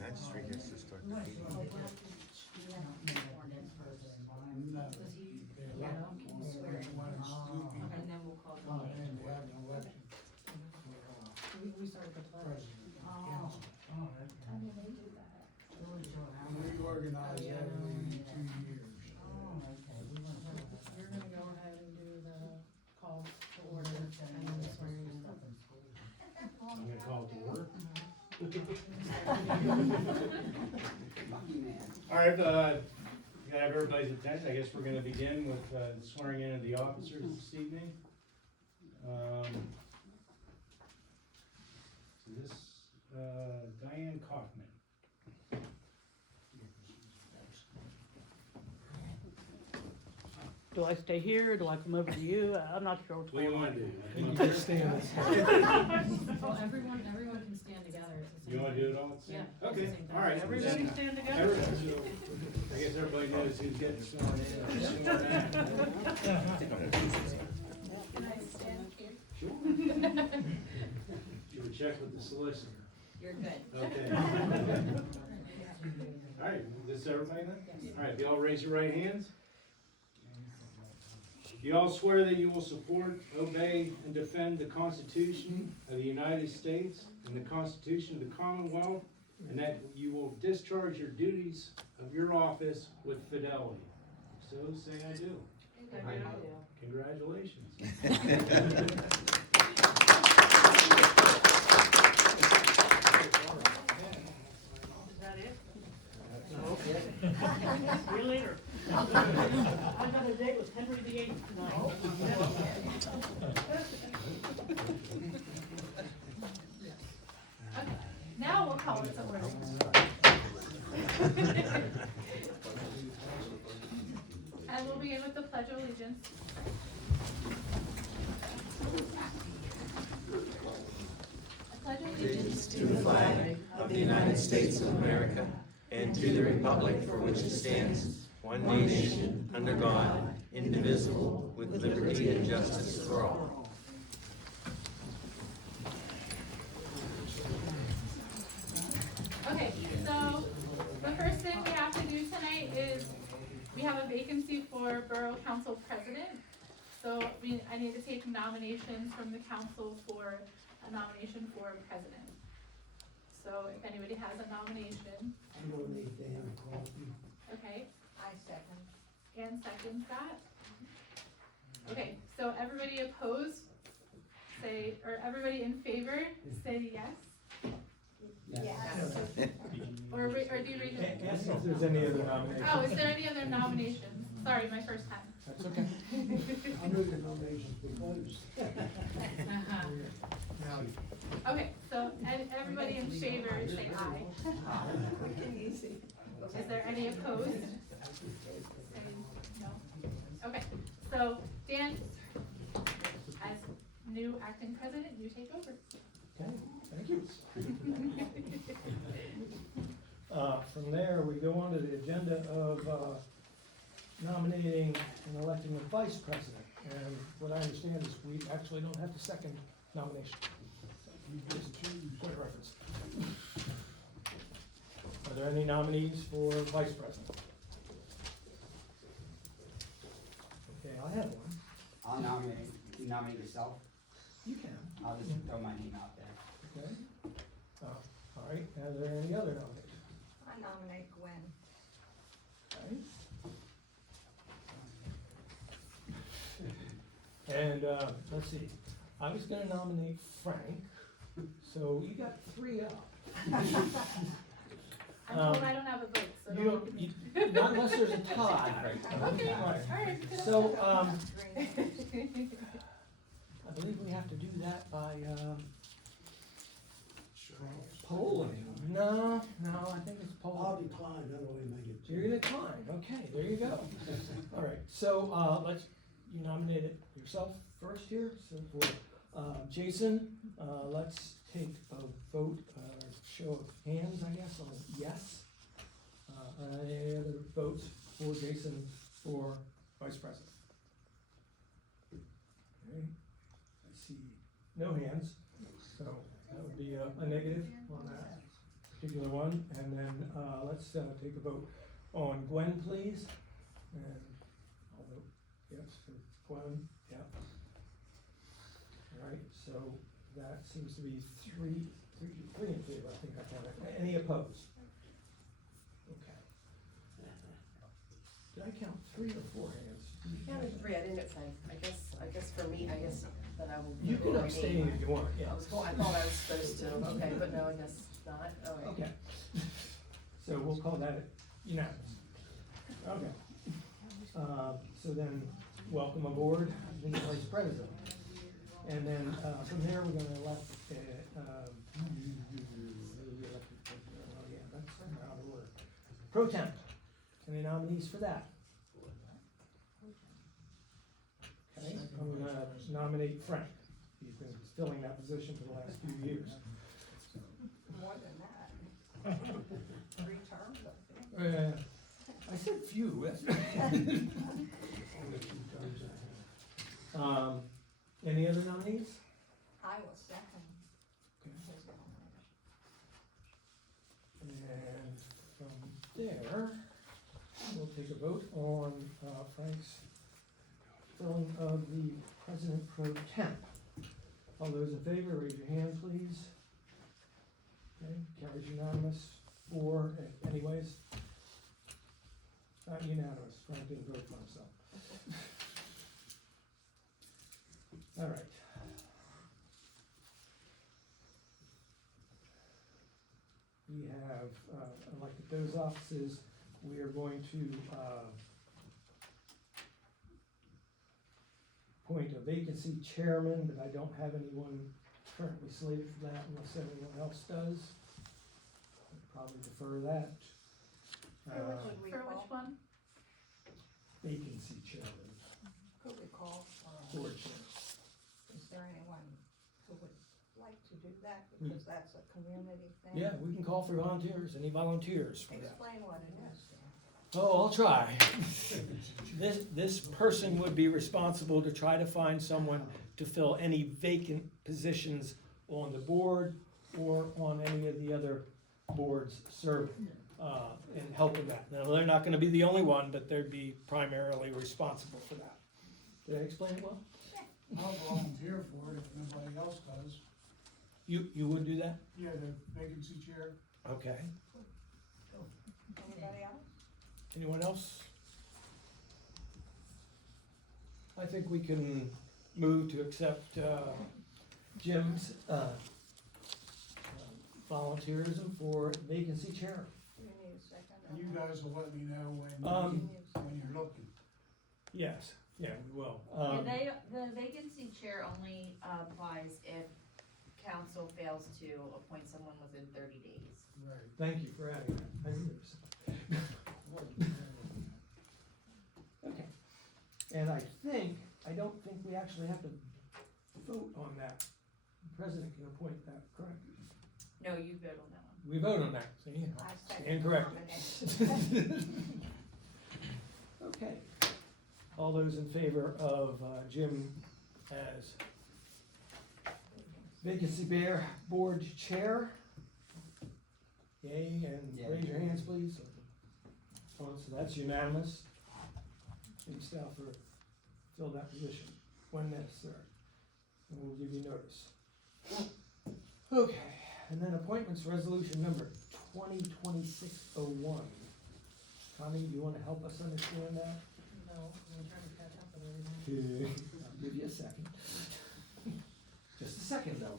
Magistrate gets to start the meeting. No. And then we'll call the meeting. We started the pledge. How do they do that? We organize every 2 years. You're gonna go ahead and do the call to order and then the swearing stuff. I'm gonna call it to order. All right, you have everybody's attention. I guess we're gonna begin with the swearing in of the officers this evening. So this, Diane Kaufman. Do I stay here, or do I come over to you? I'm not sure what's What do going you on. wanna do? You just stand. Well, everyone can stand together at the same time. You wanna do it all at the same? Yeah. Okay, At the same time. all right. Everybody Then, stand together? everybody. I guess everybody knows who's getting sworn in or sworn in. Can I stand here? Sure. You would check with the solicitor. You're good. Okay. All right, this is everybody then? Yes. All right, you all raise your right hands. You all swear that you will support, obey, and defend the Constitution of the United States and the Constitution of the Commonwealth, and that you will discharge your duties of your office with fidelity. So say I do. I do. Congratulations. Is that it? See you later. I got a date with Henry VIII tonight. Okay, now we'll call it to order. And we'll begin with the Pledge of Allegiance. I pledge allegiance To the flag of the United States of America and to the republic for which it stands, one nation, under God, indivisible, with liberty and justice for all. Okay, so the first thing we have to do tonight is we have a vacancy for Borough Council President. So I need to take nominations from the council for a nomination for president. So if anybody has a nomination, I nominate Dan Coffey. okay, I second. Ann seconds that. Okay, so everybody opposed, say, or everybody in favor, say yes. Yes. Or do you read it? Ask if there's any other nominations. Oh, is there any other nominations? Sorry, my first time. That's okay. I move the nominations be closed. Okay, so everybody in favor, say aye. Is there any opposed? Say no. Okay, so Dan, as new acting president, you take over. Okay, thank you. From there, we go on to the agenda of nominating and electing a vice president. And what I understand is we actually don't have the second nomination. You just choose. Point of reference. Are there any nominees for vice president? Okay, I have one. I'll nominate, you nominate yourself, You can. I'll just throw my name out there. Okay. All right, are there any other nominations? I nominate Gwen. Okay. And, let's see, I was gonna nominate Frank, so you got 3 up. I'm told I don't have a vote, so You don't. don't, not unless there's a tie. Okay, All right. alright. So, I believe we have to do that by, polling. No, I think it's polling. I'll decline, that way make it. You're gonna decline, okay, there you go. All right, so, you nominated yourself first here, so for, Jason, let's take a vote, show of hands, I guess, on yes. Any other votes for Jason for vice president? Okay, I see no hands, so that would be a negative on that. particular one, and then, let's, take a vote on Gwen, please. And I'll vote yes for Gwen, yeah. All right, so that seems to be three in favor, I think I counted. Any opposed? Okay. Did I count 3 or 4 hands? Counted 3, I didn't say, I guess for me, that I will. You can abstain if you want, yeah. I thought I was supposed to, okay, but no, I guess not, alright. Okay. So we'll call that unanimous. Okay. So then, welcome aboard, the new vice president. And then, from there, we're gonna elect, oh yeah, that's out of order. Pro temp, any nominees for that? Okay, I'm gonna nominate Frank. He's been filling that position for the last few years. More than that. 3 terms, I think. I said few, that's. Any other nominees? I will second. And from there, we'll take a vote on Frank's filling of the president pro temp. All those in favor, raise your hand, please. Okay, carries unanimous. 4, anyways. Not unanimous, Frank didn't vote for himself. All right. We have elected those offices. We are going to appoint a vacancy chairman, but I don't have anyone currently slated for that unless anyone else does. I'd probably defer that. Could we For call? which one? Vacancy chairman, Could we call, board chair. is there anyone who would like to do that, because that's a community thing? Yeah, we can call for volunteers. Any volunteers for that? Explain what it is. Oh, I'll try. This person would be responsible to try to find someone to fill any vacant positions on the board or on any of the other boards serving, and helping that. Now, they're not gonna be the only one, but they'd be primarily responsible for that. Did I explain it well? I'll volunteer for it if nobody else does. You would do that? Yeah, the vacancy chair. Okay. Anybody else? Anyone else? I think we can move to accept Jim's volunteerism for vacancy chair. Do you need a second? on You that? guys will let me know Um, when you're looking. Yes, yeah, we will. The vacancy chair only applies if council fails to appoint someone within 30 days. Right. Thank you for adding that. I knew there was something. Okay, and I don't think we actually have to vote on that. The president can appoint that, correct? No, you vote on that one. We vote on that, see? I second Stand the corrected. nomination. Okay, all those in favor of Jim as vacancy bear board chair? Yay, and Yeah. raise your hands, please. So that's unanimous. And staff for fill that position when necessary. And we'll give you notice. Okay, and then appointments resolution number 2026-01. Connie, do you wanna help us understand that? No, I'm trying to catch up with everything. I'll give you a second. Just a second though.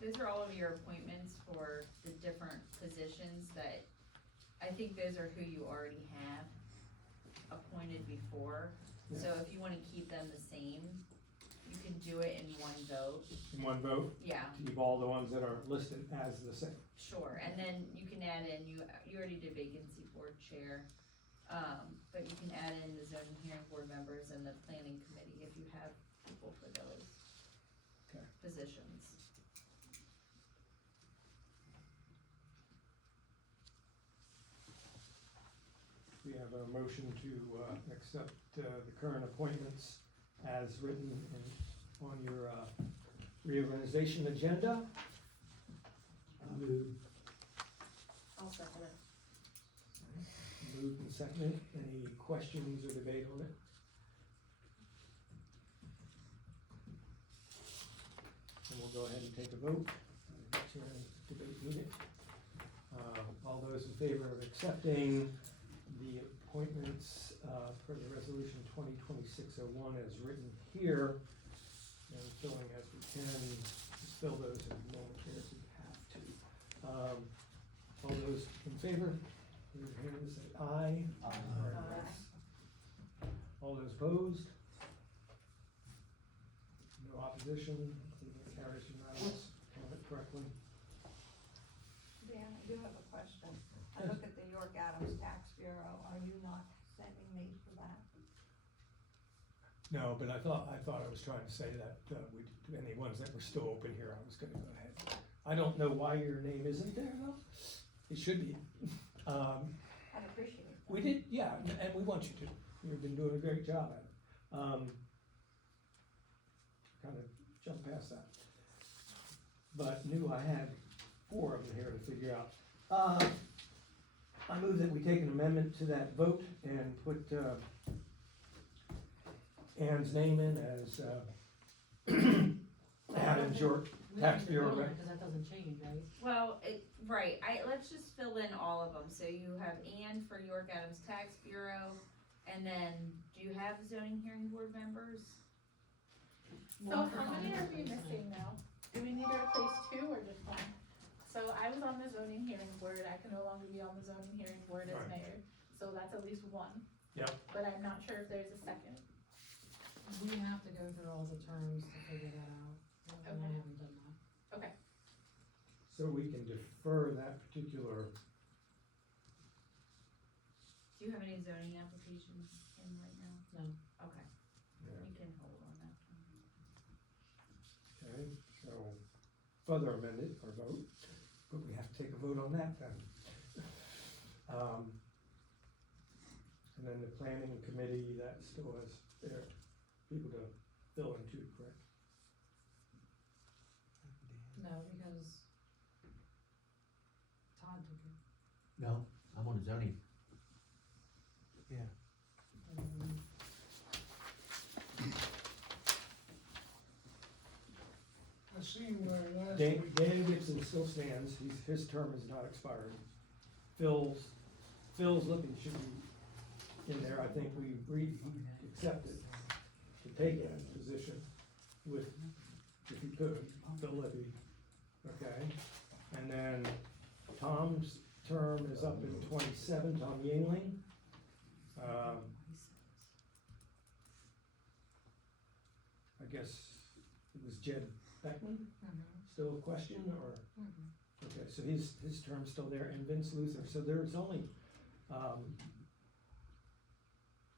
Those are all of your appointments for the different positions that, I think those are who you already have appointed before. So if you wanna keep them the same, you can do it in one vote. In one vote, Yeah, keep all the ones that are listed as the same. sure, and then you can add in, you already did vacancy board chair. But you can add in the zoning hearing board members and the planning committee if you have people for those Okay. positions. We have a motion to accept the current appointments as written on your reorganization agenda. I'll second it. Moved and seconded. Any questions or debate on it? And we'll go ahead and take a vote. Chair, debate needed. All those in favor of accepting the appointments for the resolution 2026-01 as written here, and filling as we can, just fill those in momentarily as we have to. All those in favor, raise your hand and say aye. All those opposed? No opposition, I think it carries unanimous, count it correctly. Dan, I do have a question. I look at the York Adams Tax Bureau, are you not sending me for that? No, but I thought I was trying to say that, any ones that were still open here, I was gonna go ahead. I don't know why your name isn't there though, it should be. I'd appreciate it. We did, yeah, and we want you to, you've been doing a great job at it. Kind of jumped past that. But knew I had 4 of them here to figure out. I move that we take an amendment to that vote and put, Ann's name in as, Adams York Tax Bureau. Because that doesn't change, right? Well, right, let's just fill in all of them, so you have Ann for York Adams Tax Bureau, and then, do you have zoning hearing board members? So how many are we missing now? Do we need to replace 2 or just 1? So I was on the zoning hearing board, I can no longer be on the zoning hearing board as Right. mayor, so that's at least 1. Yep. But I'm not sure if there's a second. We have to go through all the terms to figure that out, and I haven't done that. Okay, So we can defer that particular, Do you have any zoning applications in right now? No. Okay, you can hold on that one. okay, so further amend it or vote, but we have to take a vote on that then. And then the planning committee, that still has their people to fill in too, correct? No, because Todd took it. No, I'm on zoning. I seen where last Dan, week, Dan Gibson still stands, his term is not expired. Phil's looking should be in there, I think we accepted to take that position with, if you could, Phil Libby, okay? And then Tom's term is up in 27, Tom Yingling. I guess it was Jed Beckman, still a question, or? Okay, so his term's still there, and Vince Luther, so there's only,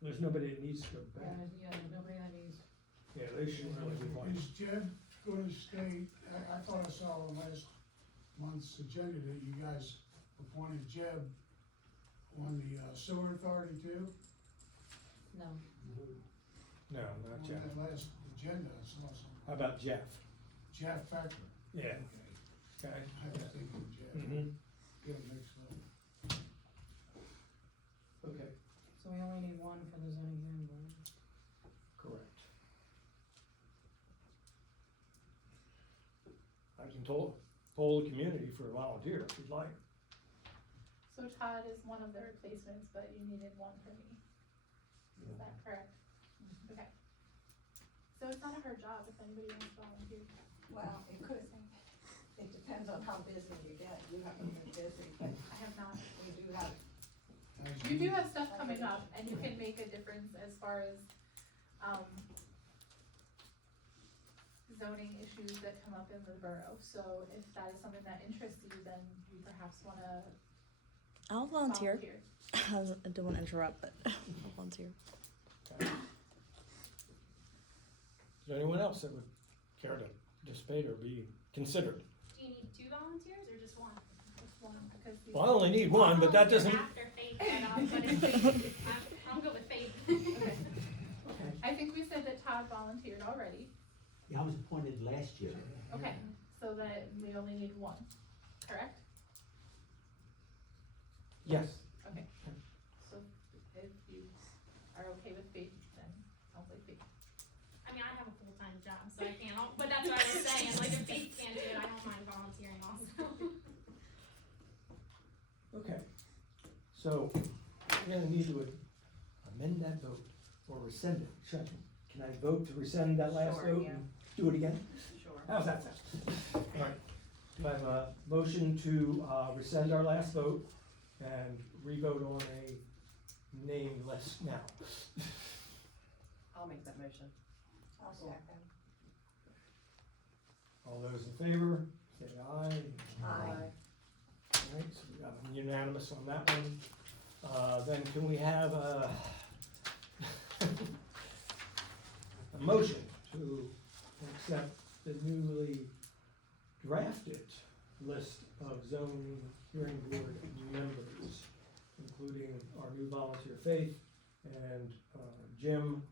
there's nobody that needs to go back. Yeah, nobody that needs. Yeah, they shouldn't really be one. is Jed gonna stay, I thought I saw on last month's agenda that you guys appointed Jeb on the sewer authority too? No. No, not On Jeff. that last agenda, I saw some, How about Jeff? Jeff Becker. Yeah. Okay, Okay. I was thinking Jeff, Mm-hmm. get him mixed up. Okay, So we only need 1 for the zoning hearing board. correct. I can poll the community for a volunteer if you'd like. so Todd is one of the replacements, but you needed 1 for me. Is that correct? Okay. So it's not a hard job if anybody wants to volunteer. Well, it depends on how busy you get. You haven't been busy, but I have not. we do have, You do have stuff coming up, and you can make a difference as far as, zoning issues that come up in the borough. So if that is something that interests you, then you perhaps wanna I'll volunteer. volunteer. I don't want to interrupt, but I'll volunteer. Okay. Is there anyone else that would care to participate or be considered? Do you need 2 volunteers or just 1? Just 1, because these. Well, I only need 1, but that doesn't. After Faith, but if Faith, I'm good with Faith. Okay. I think we said that Todd volunteered already. Yeah, I was appointed last year. Okay, so that we only need one, correct? Yes. Okay, so if you are okay with Faith, then sounds like Faith. I mean, I have a full-time job, so I can't, but that's what I was saying, like, if Pete can't do it, I don't mind volunteering also. Okay, so we're gonna need to amend that vote or rescind it. Can I vote to rescind that last Sure, vote yeah. and do it again? Sure. How's that sound? Alright, do I have a motion to rescind our last vote and re-vote on a name list now? I'll make that motion. I'll second. All those in favor, say aye. Aye. Alright, so we got a unanimous on that one. Then can we have a motion to accept the newly drafted list of zoning hearing board members, including our new volunteer Faith and Jim,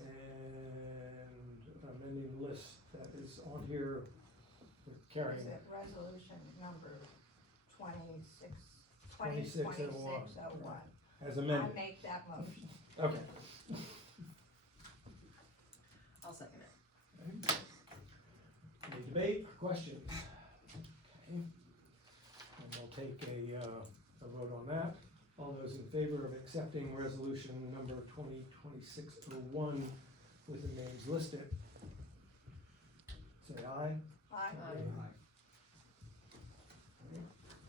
and amending the list that is on here with carrying. Is it resolution number 26 2601. 2601? As I amended. make that motion. Okay. I'll second it. Any debate or questions? Okay. And we'll take a vote on that. All those in favor of accepting resolution number 2026-01 with the names listed, say aye. Aye. I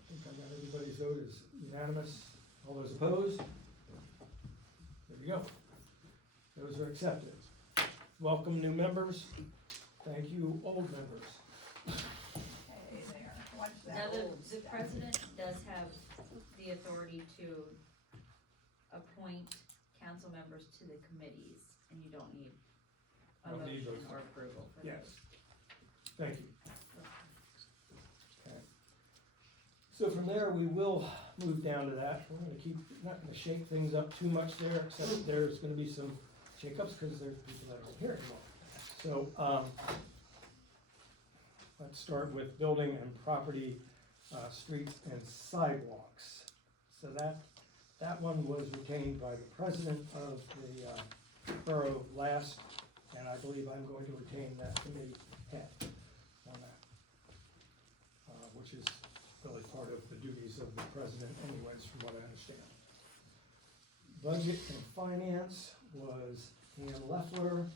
think I got everybody's vote is unanimous. All those opposed? There you go. Those are accepted. Welcome new members. Thank you, old members. Hey there, what's Now, that the old stuff? president does have the authority to appoint council members to the committees, and you don't need a Don't need motion those. or approval for Yes. those. Thank you. Okay. So from there, we will move down to that. We're gonna keep, not gonna shake things up too much there, except there's gonna be some shakeups because there's people that aren't here anymore. So, let's start with building and property, streets and sidewalks. So that one was retained by the president of the borough last, and I believe I'm going to retain that committee head on that. Which is really part of the duties of the president anyways, from what I understand. Budget and finance was Ann Leffler,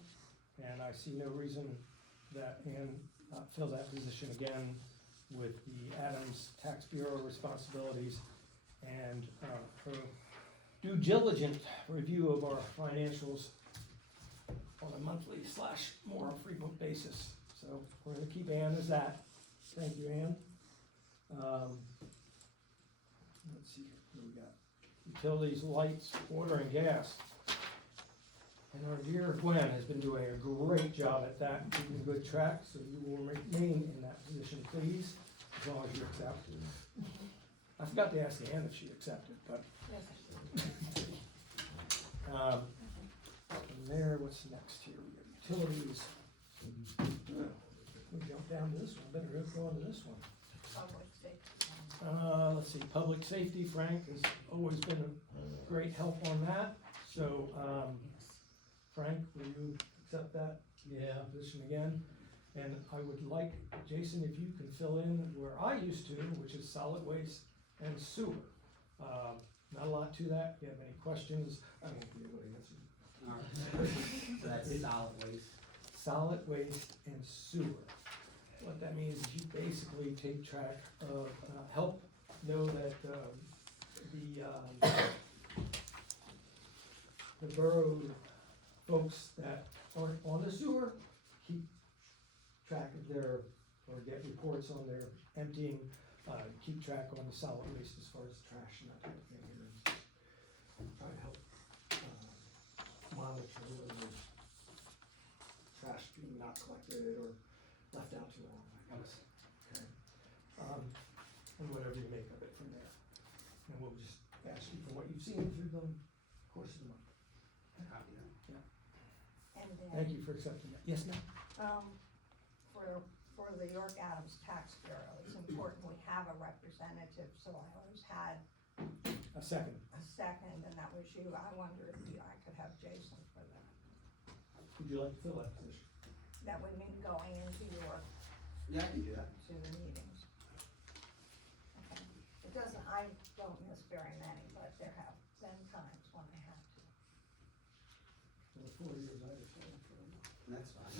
and I see no reason that Ann not fill that position again with the Adams Tax Bureau responsibilities and her due diligent review of our financials on a monthly / more frequent basis. So we're gonna keep Ann as that. Thank you, Ann. Let's see, what do we got? Utilities, lights, water and gas. And our dear Gwen has been doing a great job at that, keeping good track, so you will remain in that position, please, as long as you accept. I forgot to ask Ann if she accepted, but. From there, what's next here? We got utilities. We jump down to this one, better go on to this one. Public safety. Let's see, public safety, Frank has always been a great help on that, so, Frank, will you accept that? Yeah. Position again? And I would like, Jason, if you can fill in where I used to, which is solid waste and sewer. Not a lot to that, if you have any questions, I won't be able to answer. Alright. So that's solid waste. Solid waste and sewer. What that means is you basically take track of, help know that, the borough folks that aren't on the sewer, keep track of their, or get reports on their emptying, keep track on the solid waste as far as trash and that type of thing here. And try to help, monitor whether there's trash being not collected or left out too long, I guess. Okay. And whatever you make of it from there. And we'll just ask you for what you've seen through the course of the month. Copy that. Dan. Thank you for accepting that. Yes, ma'am? For the York Adams Tax Bureau, it's important we have a representative, so I always had A second. a second, and that was you. I wonder if I could have Jason for that. Would you like to fill that position? That would mean going into York Yeah, I can do that. to the meetings. Okay. It doesn't, I don't miss very many, but there have been times when I had to. For the 4 years I was serving for them. That's fine.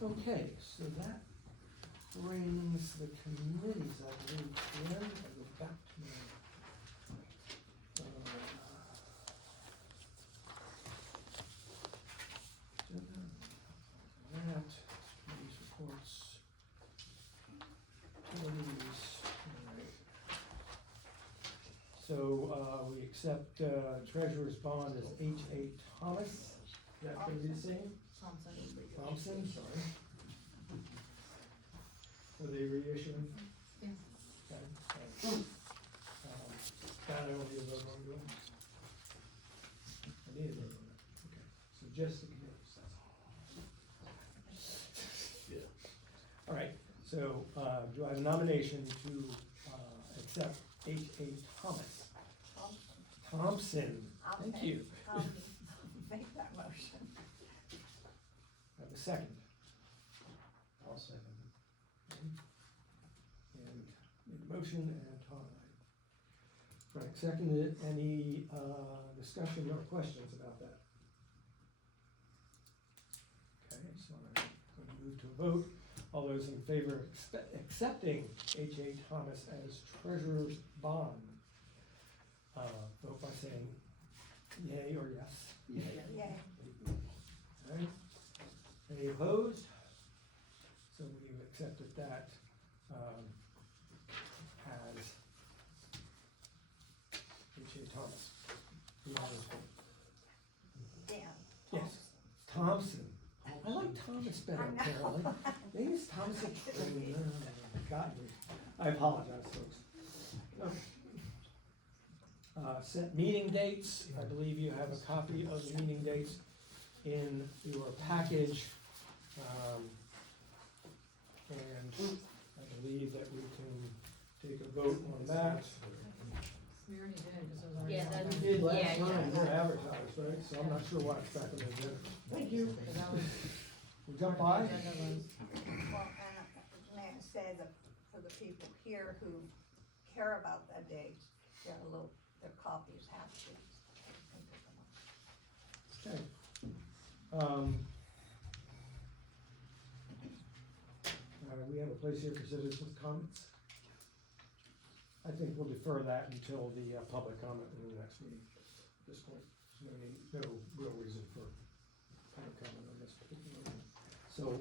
Okay, so that brings the committees, I believe, to an end. I go back to my, that, committees reports, utilities, all right. So, we accept, treasurer's bond as H.A. Thomas. Is that gonna be the same? Thompson, sorry. For the reissuing? Yes. Okay, thanks. That I don't need a vote on, do I? I need a vote on that, okay. So just the committees, that's all. All right, so, do I have a nomination to, accept H.A. Thomas? Thompson, thank you. I'll make that motion. I have a second. I'll second And made the motion and Todd, Frank seconded it. Any, discussion or questions about that? Okay, so I'm going to move to a vote. All those in favor of accepting H.A. Thomas as treasurer's bond, vote by saying yay or yes. Yay. All right. Any opposed? So we've accepted that, as H.A. Thomas. Who has it? Dan. Yes, Thompson. I like Thomas better, I know. apparently. Maybe it's Thomas a train. Got me. I apologize, folks. Okay. Set meeting dates. I believe you have a copy of the meeting dates in your package. And I believe that we can take a vote on that. We already did, because it was already. Yeah, on that's- there. We did last Yeah, time, yeah. we're advertised, right? So I'm not sure why it's back on the agenda. Thank you. Because that was. We jumped by? The agenda was. Well, and may I say that for the people here who care about that date, their copies have to. Okay. We have a place here for citizens' comments. I think we'll defer that until the public comment in the next meeting. At this point, there's no real reason for public comment on this particular one. So,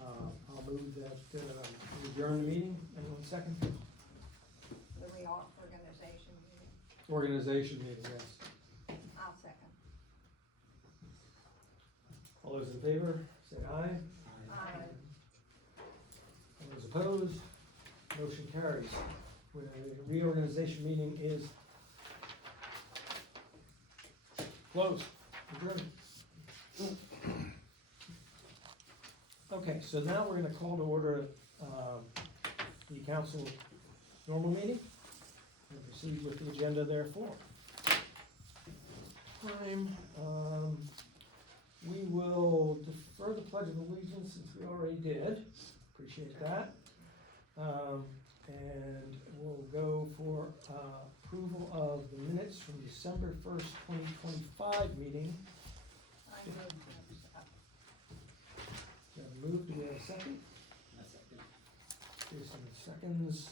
I'll move that, we adjourn the meeting. Anyone second? The reorganization meeting, Organization meeting, yes. I'll second. All those in favor, say aye. Aye. All those opposed, motion carries. The reorganization meeting is closed, adjourned. Okay, so now we're gonna call to order, the council normal meeting and proceed with the agenda therefore. Time, we will defer the pledge of allegiance since we already did, appreciate that. And we'll go for, approval of the minutes from December 1st, 2025 meeting. I move to accept. We have a move, do we have a second? A second. Jason seconds.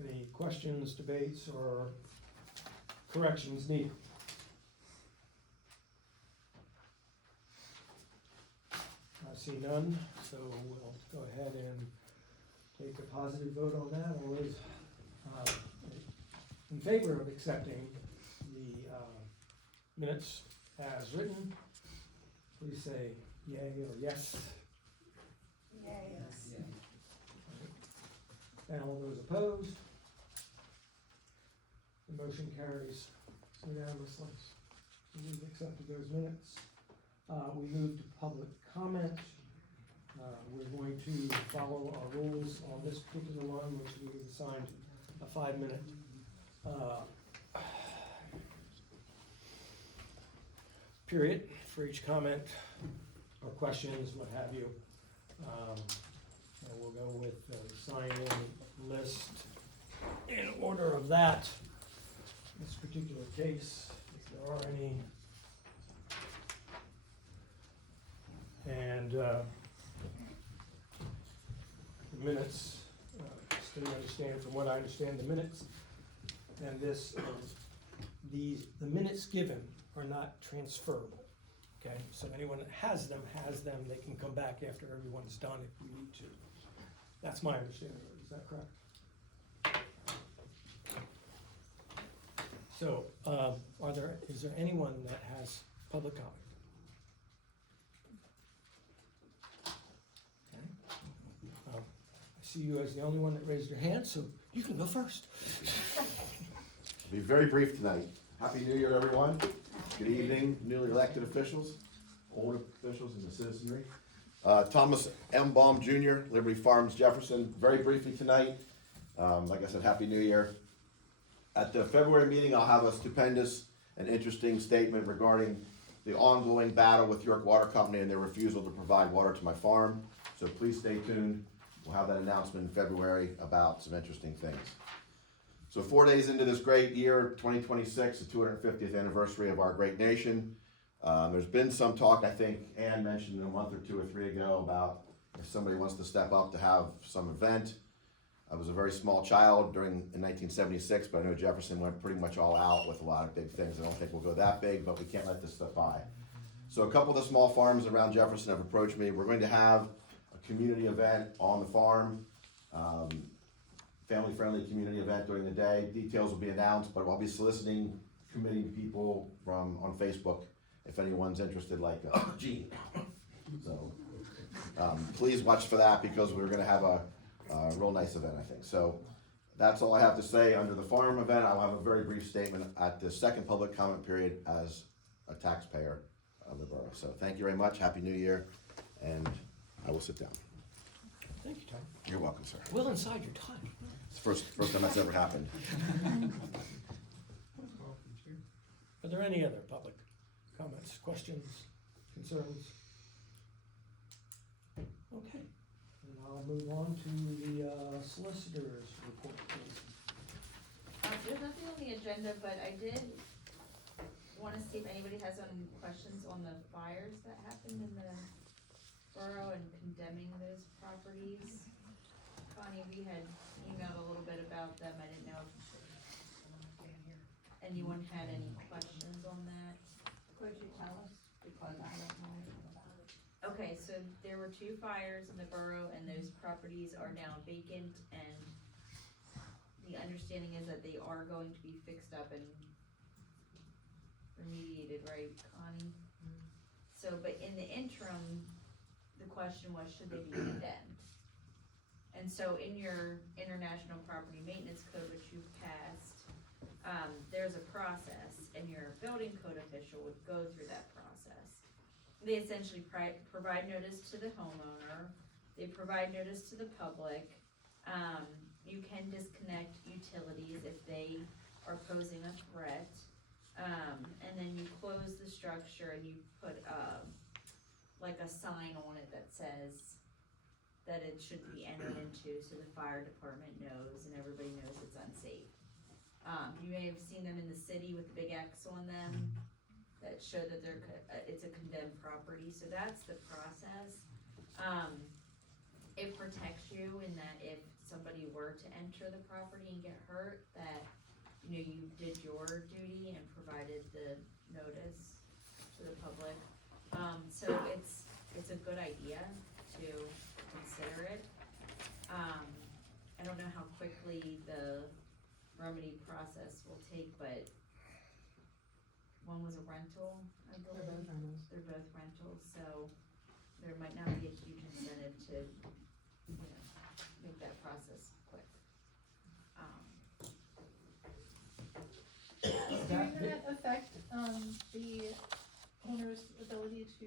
Any questions, debates, or corrections needed? I see none, so we'll go ahead and take a positive vote on that. All those in favor of accepting the minutes as written, please say yay or yes. Yay. Yeah. And all those opposed, The motion carries unanimously. We've accepted those minutes. We move to public comment. We're going to follow our rules on this particular one, which we assigned a 5-minute period for each comment or questions, what have you. And we'll go with the sign-in list in order of that. This particular case, if there are any. And the minutes, still understand, from what I understand, the minutes and this, the minutes given are not transferable. Okay, so anyone that has them, they can come back after everyone's done if we need to. That's my understanding, is that correct? So, is there anyone that has public comment? Okay. I see you as the only one that raised your hand, so you can go first. I'll be very brief tonight. Happy New Year, everyone. Good evening, newly elected officials, older officials, and the citizenry. Thomas M. Baum Jr., Liberty Farms, Jefferson. Very briefly tonight, like I said, Happy New Year. At the February meeting, I'll have a stupendous and interesting statement regarding the ongoing battle with York Water Company and their refusal to provide water to my farm. So please stay tuned. We'll have that announcement in February about some interesting things. So 4 days into this great year, 2026, the 250th anniversary of our great nation, there's been some talk, I think Ann mentioned a month or 2 or 3 ago, about if somebody wants to step up to have some event. I was a very small child in 1976, but I know Jefferson went pretty much all out with a lot of big things. I don't think we'll go that big, but we can't let this slip by. So a couple of the small farms around Jefferson have approached me. We're going to have a community event on the farm. Family-friendly community event during the day. Details will be announced, but I'll be soliciting committee people on Facebook if anyone's interested, like Gene. So please watch for that, because we're going to have a real nice event, I think. So that's all I have to say under the farm event. I'll have a very brief statement at the second public comment period as a taxpayer of the borough. So thank you very much. Happy New Year, and I will sit down. Thank you, Tom. You're welcome, sir. Well inside your time. It's the first time that's ever happened. Are there any other public comments, questions, concerns? Okay, and I'll move on to the solicitor's report, please. There's nothing on the agenda, but I did wanna see if anybody has any questions on the fires that happened in the borough and condemning those properties. Connie, we had emailed a little bit about them. I didn't know if anyone had any questions on that. Could you tell us, because I don't know anything about it. Okay, so there were 2 fires in the borough, and those properties are now vacant, and the understanding is that they are going to be fixed up and remediated, right, Connie? So, but in the interim, the question was, should they be condemned? And so in your International Property Maintenance Code, which you've passed, there's a process, and your building code official would go through that process. They essentially provide notice to the homeowner, they provide notice to the public, you can disconnect utilities if they are posing a threat, and then you close the structure and you put like a sign on it that says that it shouldn't be entered into, so the fire department knows and everybody knows it's unsafe. You may have seen them in the city with the big X on them that show that it's a condemned property, so that's the process. It protects you in that if somebody were to enter the property and get hurt, that you did your duty and provided the notice to the public. So it's a good idea to consider it. I don't know how quickly the remedy process will take, but one was a rental, I believe. They're both rentals. They're both rentals, so there might not be a huge incentive to, make that process quick. doesn't it affect, the owner's ability to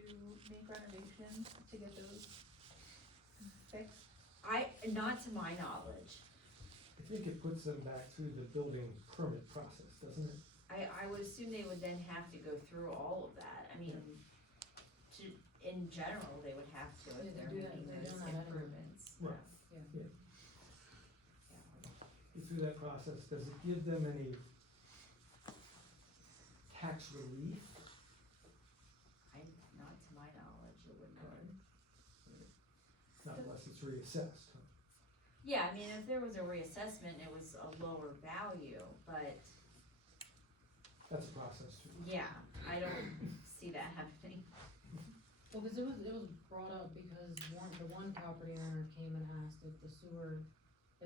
make renovations to get those fixed? Not to my knowledge. I think it puts them back through the building permit process, doesn't it? I would assume they would then have to go through all of that, I mean, in general, they would have to Yeah, if they they're do that- making they're those doing that anyway. improvements. Right. Yeah. Through that process, does it give them any tax relief? Not to my knowledge, it would not. Not unless it's reassessed, huh? Yeah, I mean, if there was a reassessment, and it was a lower value, but That's a process too. yeah, I don't see that happening. Well, cause it was brought up because the one property owner came and asked if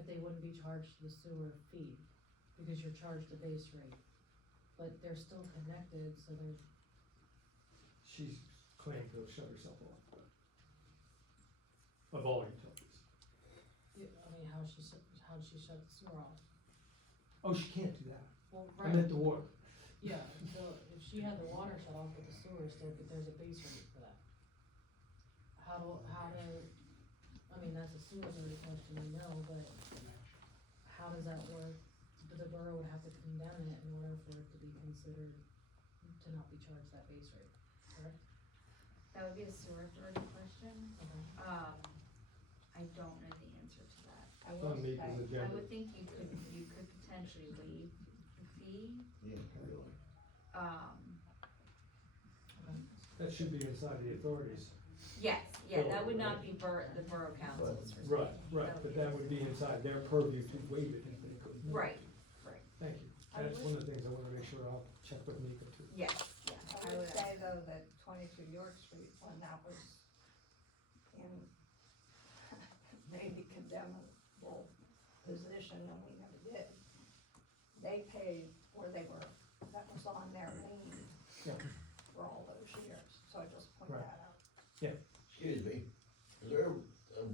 they wouldn't be charged the sewer fee, because you're charged the base rate. But they're still connected, so they're, She's claiming to have shut herself off. Of all utilities. I mean, how'd she shut the sewer off? Oh, she can't do that. Well, I meant the water. Yeah, so if she had the water shut off, but the sewer still, but there's a base rate for that. I mean, that's a sewer authority question, I know, but how does that work? But the borough would have to condemn it in order for it to be considered, to not be charged that base rate, correct? That would be a sewer authority question. Okay. I don't know the answer to that. I It's will on Meeker's say, I agenda. would think you could potentially waive the fee. Yeah, really. That should be inside the authorities. Yes, yeah, that would not be the borough council's Right, responsibility. right, but that would be inside their purview to waive it if they could. Right, Thank you. That's one of the things I wanna make sure I'll check with Mika too. yes, yeah. I would say though that 22 York Street, when that was in maybe condemnable position and we never did, they paid where they were, that was on their lien Yeah. for all those years, so I just point Right. that out. Excuse me, is there a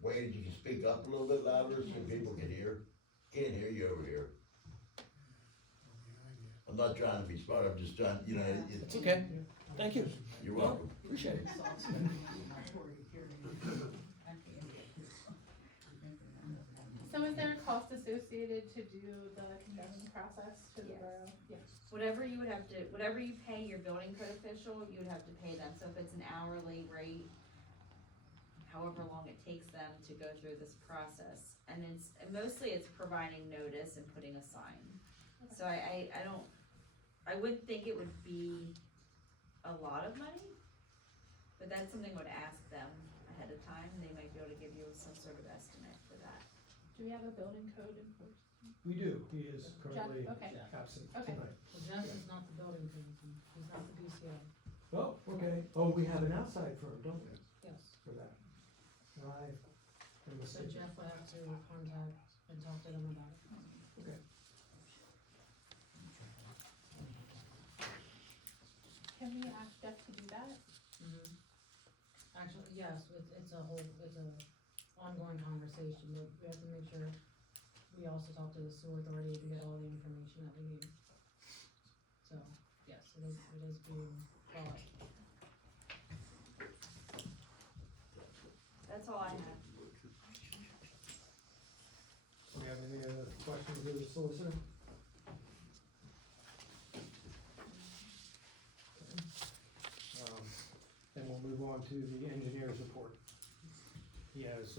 way that you can speak up a little bit louder so people can hear? Can't hear you over here. I'm not trying to be smart, I'm just trying, you know, It's okay. Thank you. you're welcome. Appreciate it. So is there a cost associated to do the condemning process to the Yes. borough? Yes. Whatever you pay your building code official, you would have to pay them, so if it's an hourly rate, however long it takes them to go through this process, and mostly it's providing notice and putting a sign. So I wouldn't think it would be a lot of money, but that's something I would ask them ahead of time, they might be able to give you some sort of estimate for that. Do we have a building code enforcement? We do, he is currently okay. absent Okay. tonight. Well, Jeff is not the building commission, he's not the BCO, Oh, okay. Oh, we have an outside firm, don't we, yes. for that? I've been So mistaken. Jeff would have to contact and talk to them about it. Okay. Can we ask Jeff to do that? Actually, yes, it's a ongoing conversation, but we have to make sure we also talk to the sewer authority to get all the information that we need. So, yes, it is being brought. That's all I have. Do we have any other questions of the solicitor? Then we'll move on to the engineer's report. He has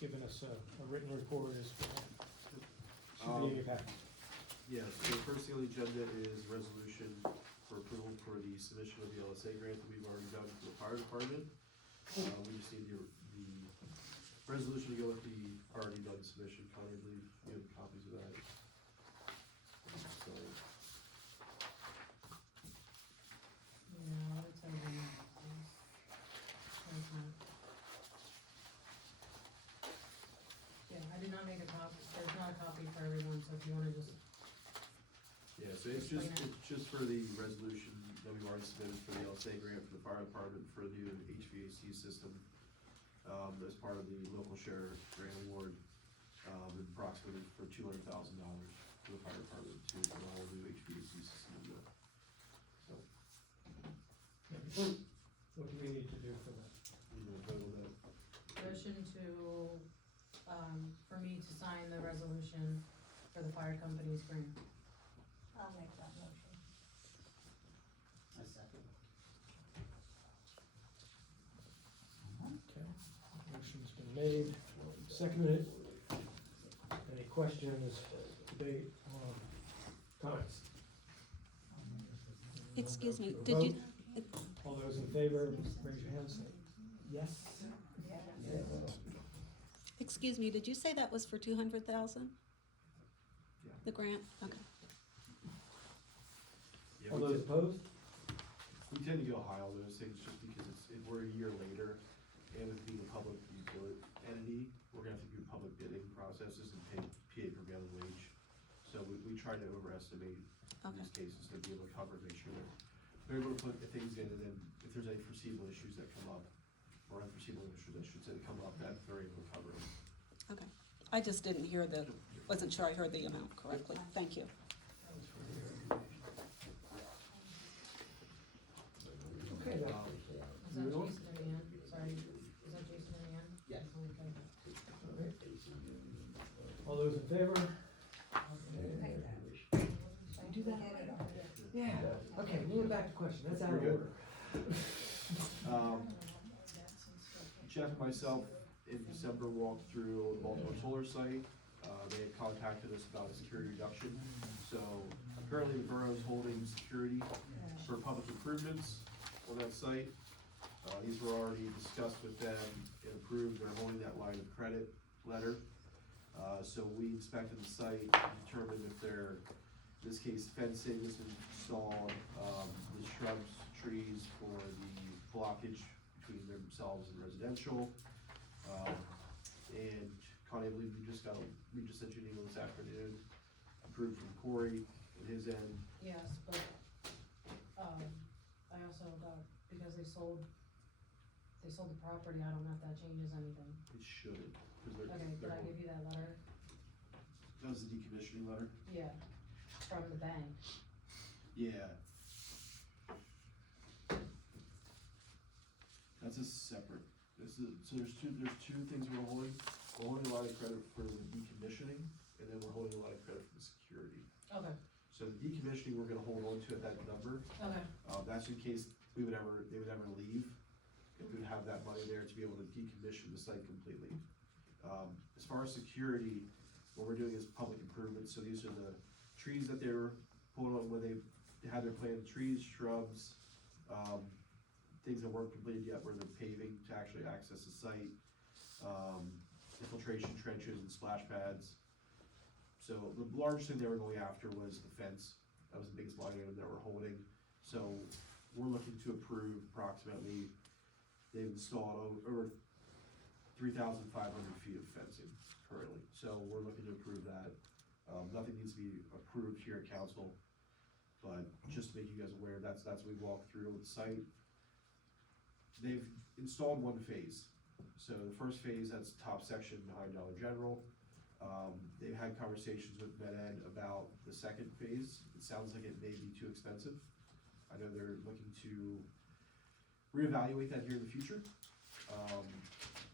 given us a written report as well. Should be in your packet. Yeah, so the first thing on the agenda is resolution for approval for the submission of the LSA grant that we've already done for the fire department. We just need the resolution to go with the already done submission. Connie, I believe you have copies of that. So, No, it's over there. It's not. Yeah, I did not make a copy, there's not a copy for everyone, so if you wanna just, yeah, so it's just for the resolution that we've already submitted for the LSA grant for the fire department for the new HVAC system. As part of the local share grant award, approximately for $200,000 for the fire department to put a whole new HVAC system in the What do we need to do for that? You know, vote on that. Motion to, for me to sign the resolution for the fire company's grant. I'll make that motion. I second. Okay, motion's been made, seconded. Any questions, debate, or comments? Excuse me, Vote. did you, All those in favor, raise your hands, say yes. excuse me, did you say that was for 200,000? Yeah. The grant, okay. Yeah, All we those tend- opposed? We tend to go high on those things just because we're a year later, and with being a public utility entity, we're gonna have to do public bidding processes and pay prevailing wage. So we try to overestimate Okay. these cases to be able to cover, make sure that they're able to put the things in, and then if there's any foreseeable issues that come up, or unforeseeable issues, I should say, that come up, that they're able to cover them. Okay. I just didn't hear wasn't sure I heard the amount correctly. Thank you. Okay, now, Is that moving on. Jason and Ann? Sorry, is that Jason and Ann? Yes. Okay. All those in favor? Do that. Yeah, okay, moving back to question, that's out of We're good. order. Jeff and myself in December walked through the Baltimore Solar site. They had contacted us about a security reduction. So currently the borough is holding security for public improvements on that site. These were already discussed with them and approved. They're holding that line of credit letter. So we inspected the site, determined if there, in this case, fencing was installed, the shrubs, trees for the blockage between themselves and residential. And Connie, I believe we just sent you an email this afternoon, approved from Corey on his end. Yes, but, I also got, because they sold the property, I don't know if that changes anything. It shouldn't, because Okay, did I give you that letter? that was the decommissioning letter? Yeah, from the bank. Yeah. That's a separate, so there's two things we're holding. We're holding a line of credit for the decommissioning, and then we're holding a line of credit for the security. Okay, So the decommissioning, we're gonna hold on to at that number. okay, That's in case they would ever leave, and we would have that money there to be able to decommission the site completely. As far as security, what we're doing is public improvements, so these are the trees that they were pulling on when they had their planted trees, shrubs, things that weren't completed yet where they're paving to actually access the site, infiltration trenches and splash pads. So the largest thing they were going after was the fence. That was the biggest line item that we're holding. So we're looking to approve approximately, they've installed over 3,500 feet of fencing currently. So we're looking to approve that. Nothing needs to be approved here at council, but just to make you guys aware, that's what we walked through the site. They've installed one phase. So the first phase, that's the top section behind Dollar General. They've had conversations with Med-Ed about the second phase. It sounds like it may be too expensive. I know they're looking to reevaluate that here in the future.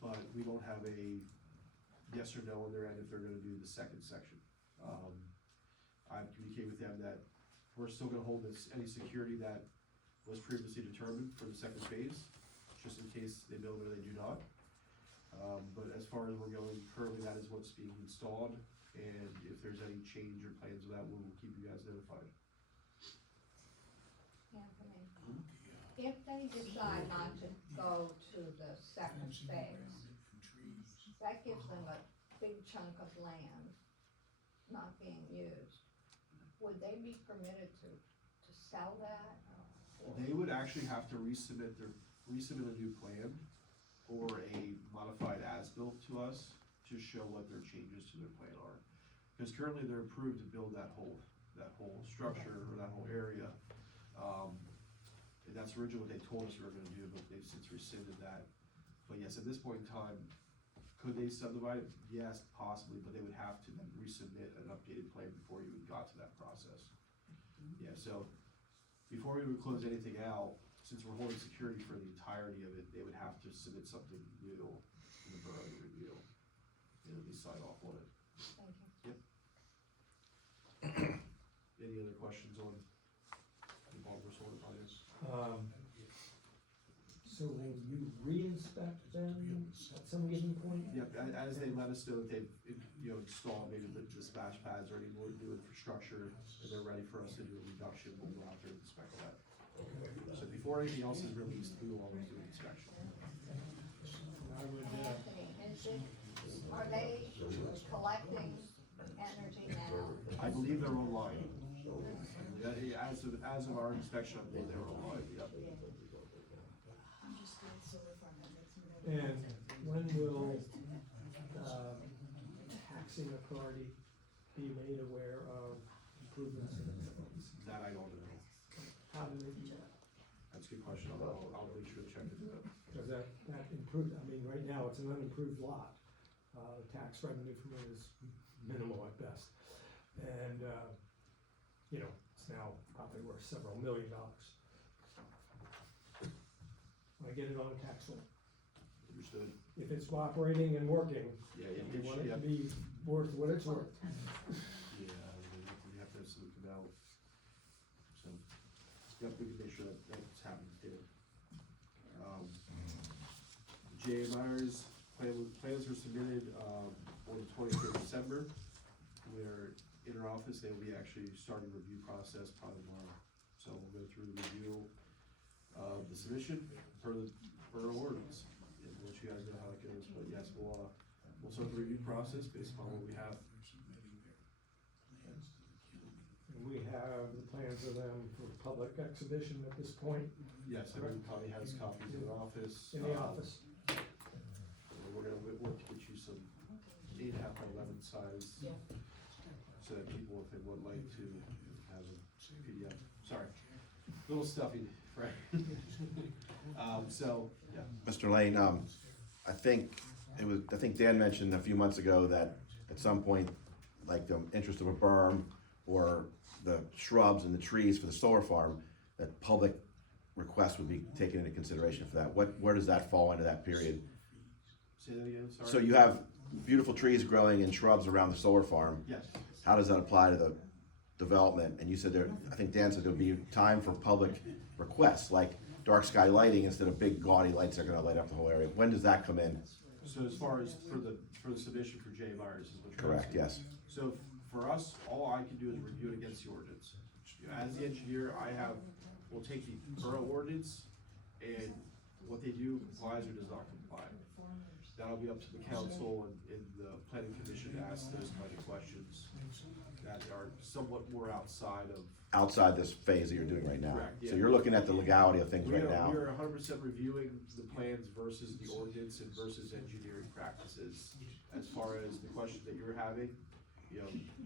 But we don't have a yes or no on their end if they're gonna do the second section. I've communicated with them that we're still gonna hold any security that was previously determined for the second phase, just in case they build it or they do not. But as far as we're going, currently that is what's being installed, and if there's any change or plans of that, we will keep you guys notified. Anthony, if they decide not to go to the second phase, that gives them a big chunk of land not being used. Would they be permitted to sell that? They would actually have to resubmit a new plan or a modified as-built to us to show what their changes to their plan are. Because currently they're approved to build that whole structure or that whole area. And that's originally what they told us we were gonna do, but they've since rescinded that. But yes, at this point in time, could they subdivide it? Yes, possibly, but they would have to then resubmit an updated plan before you even got to that process. Yeah, so before we would close anything out, since we're holding security for the entirety of it, they would have to submit something new in the borough to review, and at least sign off on it. Thank you. Any other questions on the Baltimore solar projects? So will you re-inspect them at some given point? Yep, as they let us know that they've, installed maybe the dispatch pads or any more new infrastructure, and they're ready for us to do a reduction, we'll go out there and inspect that. So before anything else is released, we will always do an inspection. I would, Anthony, are they collecting energy now? I believe they're online. Yeah, as of our inspection update, they're online, yep. and when will, taxing authority be made aware of improvements in the roads? That I don't know. How do they do that? That's a good question. I'll make sure to check into that. Because that improved, I mean, right now, it's an unimproved lot. The tax revenue from it is minimal at best. And, it's now probably worth several $1 million. I get it on a tax roll. Understood. If it's operating and working, Yeah, you want it to be worth what it's worth. Yeah, we have to have something come out. So, yep, we can make sure that that's happening too. J. Myers, plans were submitted, on the 23rd of December. We're in our office, they will be actually starting the review process probably tomorrow. So we'll go through the review of the submission per the borough ordinance, and let you guys know how it goes, but yes, we'll start the review process based upon what we have. And we have the plans of them for public exhibition at this point Yes, everyone probably has copies in the office. in the office. We're gonna work to get you some 8.5 by 11 size, so that people, if they would like to have a PDF, sorry, little stuffy, right? So, yeah. Mr. Lane, I think Dan mentioned a few months ago that at some point, like the interest of a berm or the shrubs and the trees for the solar farm, that public requests would be taken into consideration for that. Where does that fall into that period? Say that again, sorry? So you have beautiful trees growing and shrubs around the solar farm. Yes. How does that apply to the development? And you said I think Dan said there would be time for public requests, like dark sky lighting instead of big gaudy lights that are gonna light up the whole area. When does that come in? So as far as for the submission for J. Myers is what you're Correct, asking? yes. So for us, all I can do is review it against the ordinance. As the engineer, we'll take the borough ordinance, and what they do complies or does not comply. That'll be up to the council and the planning commission to ask those kind of questions that are somewhat more outside This phase that you're doing right now. Correct, So yeah. you're looking at the legality of things right now. We are 100% reviewing the plans versus the ordinance and versus engineering practices. As far as the question that you're having,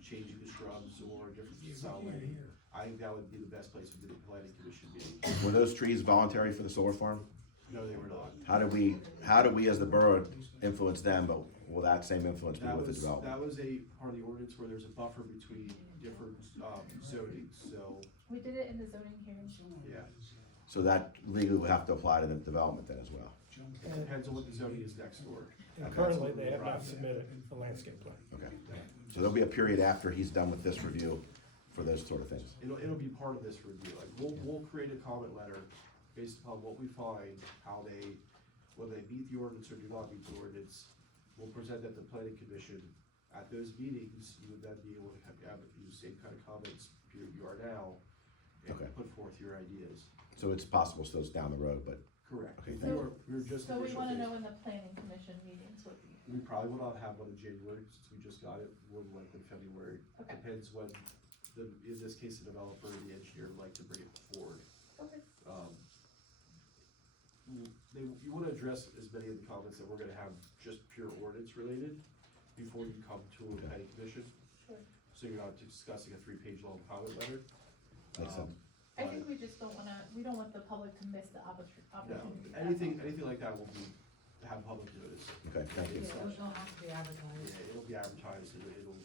changing the shrubs or different style lighting, I think that would be the best place to do the planning commission meeting. Were those trees voluntary for the solar farm? No, they were not. How do we as the borough influence them, but will that same influence be with the development? That was a part of the ordinance where there's a buffer between different zonings, so, We did it in the zoning hearing. yeah. So that legally would have to apply to the development then as well. It depends on what the zoning is next door. And currently, they have not submitted a landscape plan. Okay. So there'll be a period after he's done with this review for those sort of things. It'll be part of this review, like, we'll create a comment letter based upon what we find, whether they meet the ordinance or do not meet the ordinance. We'll present that to the planning commission. At those meetings, you would then be able to have the same kind of comments you are now, and Okay. put forth your ideas. So it's possible still it's down the road, but Correct. Okay, We thank were just. So we initial wanna phase. know when the planning commission meetings would be. We probably will not have one in January, since we just got it, more than likely February. Okay. Depends when in this case, the developer and the engineer would like to bring it forward. Okay. You wanna address as many of the comments that we're gonna have just pure ordinance related before you come to a planning commission. Sure. So you're not discussing a 3-page long comment letter. makes sense. I think we just don't want the public to miss the No, opportunity. anything like that will have public notice. Okay, thank you. It'll have to be advertised. Yeah, it'll be advertised, and it'll,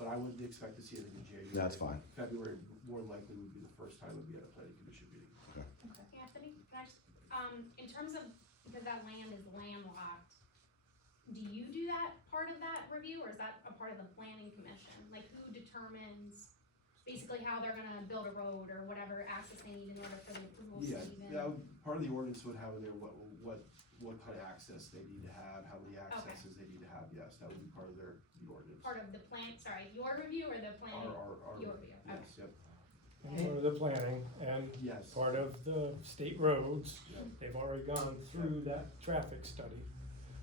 but I wouldn't expect to see it in January. That's fine. February more likely would be the first time it would be at a planning commission meeting. Anthony, can I just, in terms of, because that land is landlocked, do you do that part of that review, or is that a part of the planning commission? Like, who determines basically how they're gonna build a road or whatever access they need in order for the approvals to Yeah, even? part of the ordinance would have in there what kind of access they need to have, how many accesses they need to have, yes, that would be part of the ordinance. Part of the plan, sorry, your review or the planning? Our Your review, okay. yes, yep, Part of the planning and yes. part of the state roads, Yep. they've already gone through that traffic study.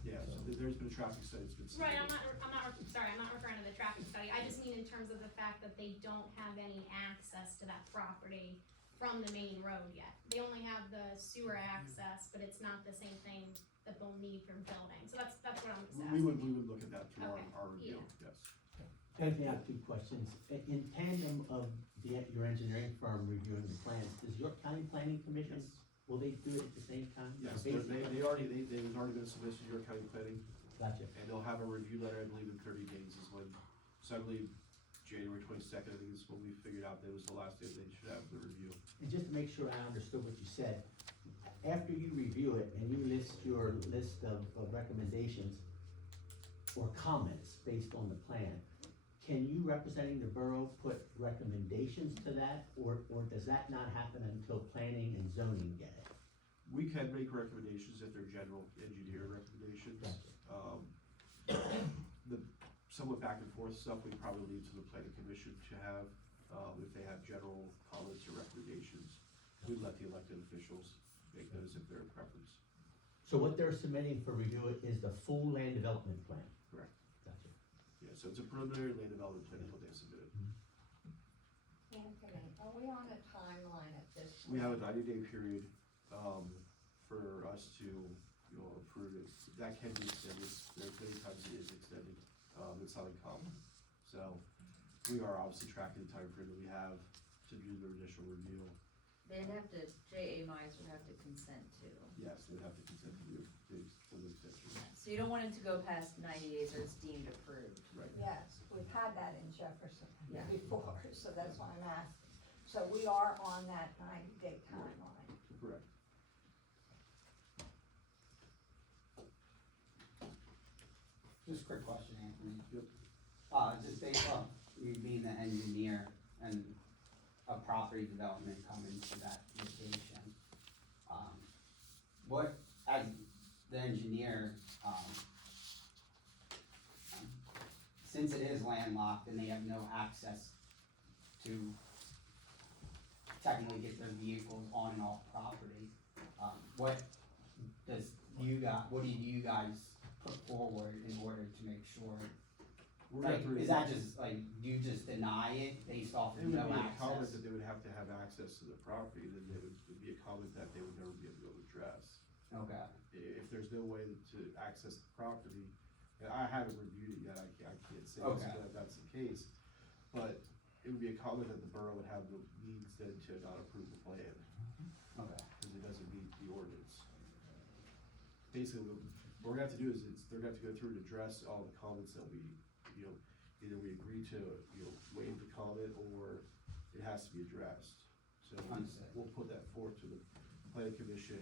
Yeah, so there's been a traffic study that's been Right, submitted. I'm not referring to the traffic study, I just mean in terms of the fact that they don't have any access to that property from the main road yet. They only have the sewer access, but it's not the same thing that they'll need for building, so that's what I'm just We asking. would look at that through Okay, our review, yeah. yes. Anthony, I have two questions. In tandem of your engineering firm reviewing the plans, does your county planning commission, will they do it at the same time? Yes, Basically- there's already been a submission to your county planning, Gotcha. and they'll have a review letter, I believe, in 30 days is when, so I believe January 22nd, I think is when we figured out that was the last day they should have the review. And just to make sure I understood what you said, after you review it and you list your list of recommendations or comments based on the plan, can you, representing the borough, put recommendations to that, or does that not happen until planning and zoning get it? We can make recommendations if they're general engineer recommendations. The somewhat back and forth stuff, we probably leave to the planning commission to have, if they have general comments or recommendations. We let the elected officials make those if they're a preference. So what they're submitting for review is the full land development plan? Correct. Gotcha. Yeah, so it's a preliminary land development plan is what they submitted. Anthony, are we on a timeline at this point? We have a 90-day period, for us to, approve it. That can be extended, there's many times it is extended, it's not uncommon. So, we are obviously tracking the timeframe that we have to do the initial review. They'd have to, J.A. Myers would have to consent to. Yes, they would have to consent to the extension. So you don't want it to go past 90 days or it's deemed approved. Right. Yes, we've had that in Jefferson Yeah. before, so that's why I'm asking. So we are on that 90-day timeline. Correct. Just a quick question, Anthony. Yep. Just based off you being the engineer and a property development coming to that location, what, as the engineer, since it is landlocked and they have no access to technically get their vehicles on and off property, what do you guys put forward in order to make sure? We're Like, gonna have to is that just like, you just deny it based off It of would no be a comment access? that they would have to have access to the property, then it would be a comment that they would never be able to address. Okay, If there's no way to access the property, and I haven't reviewed it yet, I can't say Okay. that that's the case. But it would be a comment that the borough would have the means then to not approve the plan, okay, because it doesn't meet the ordinance. Basically, what we're gonna have to do is, they're gonna have to go through and address all the comments that we, either we agree to, waive the comment, or it has to be addressed. So Understood. we'll put that forth to the planning commission,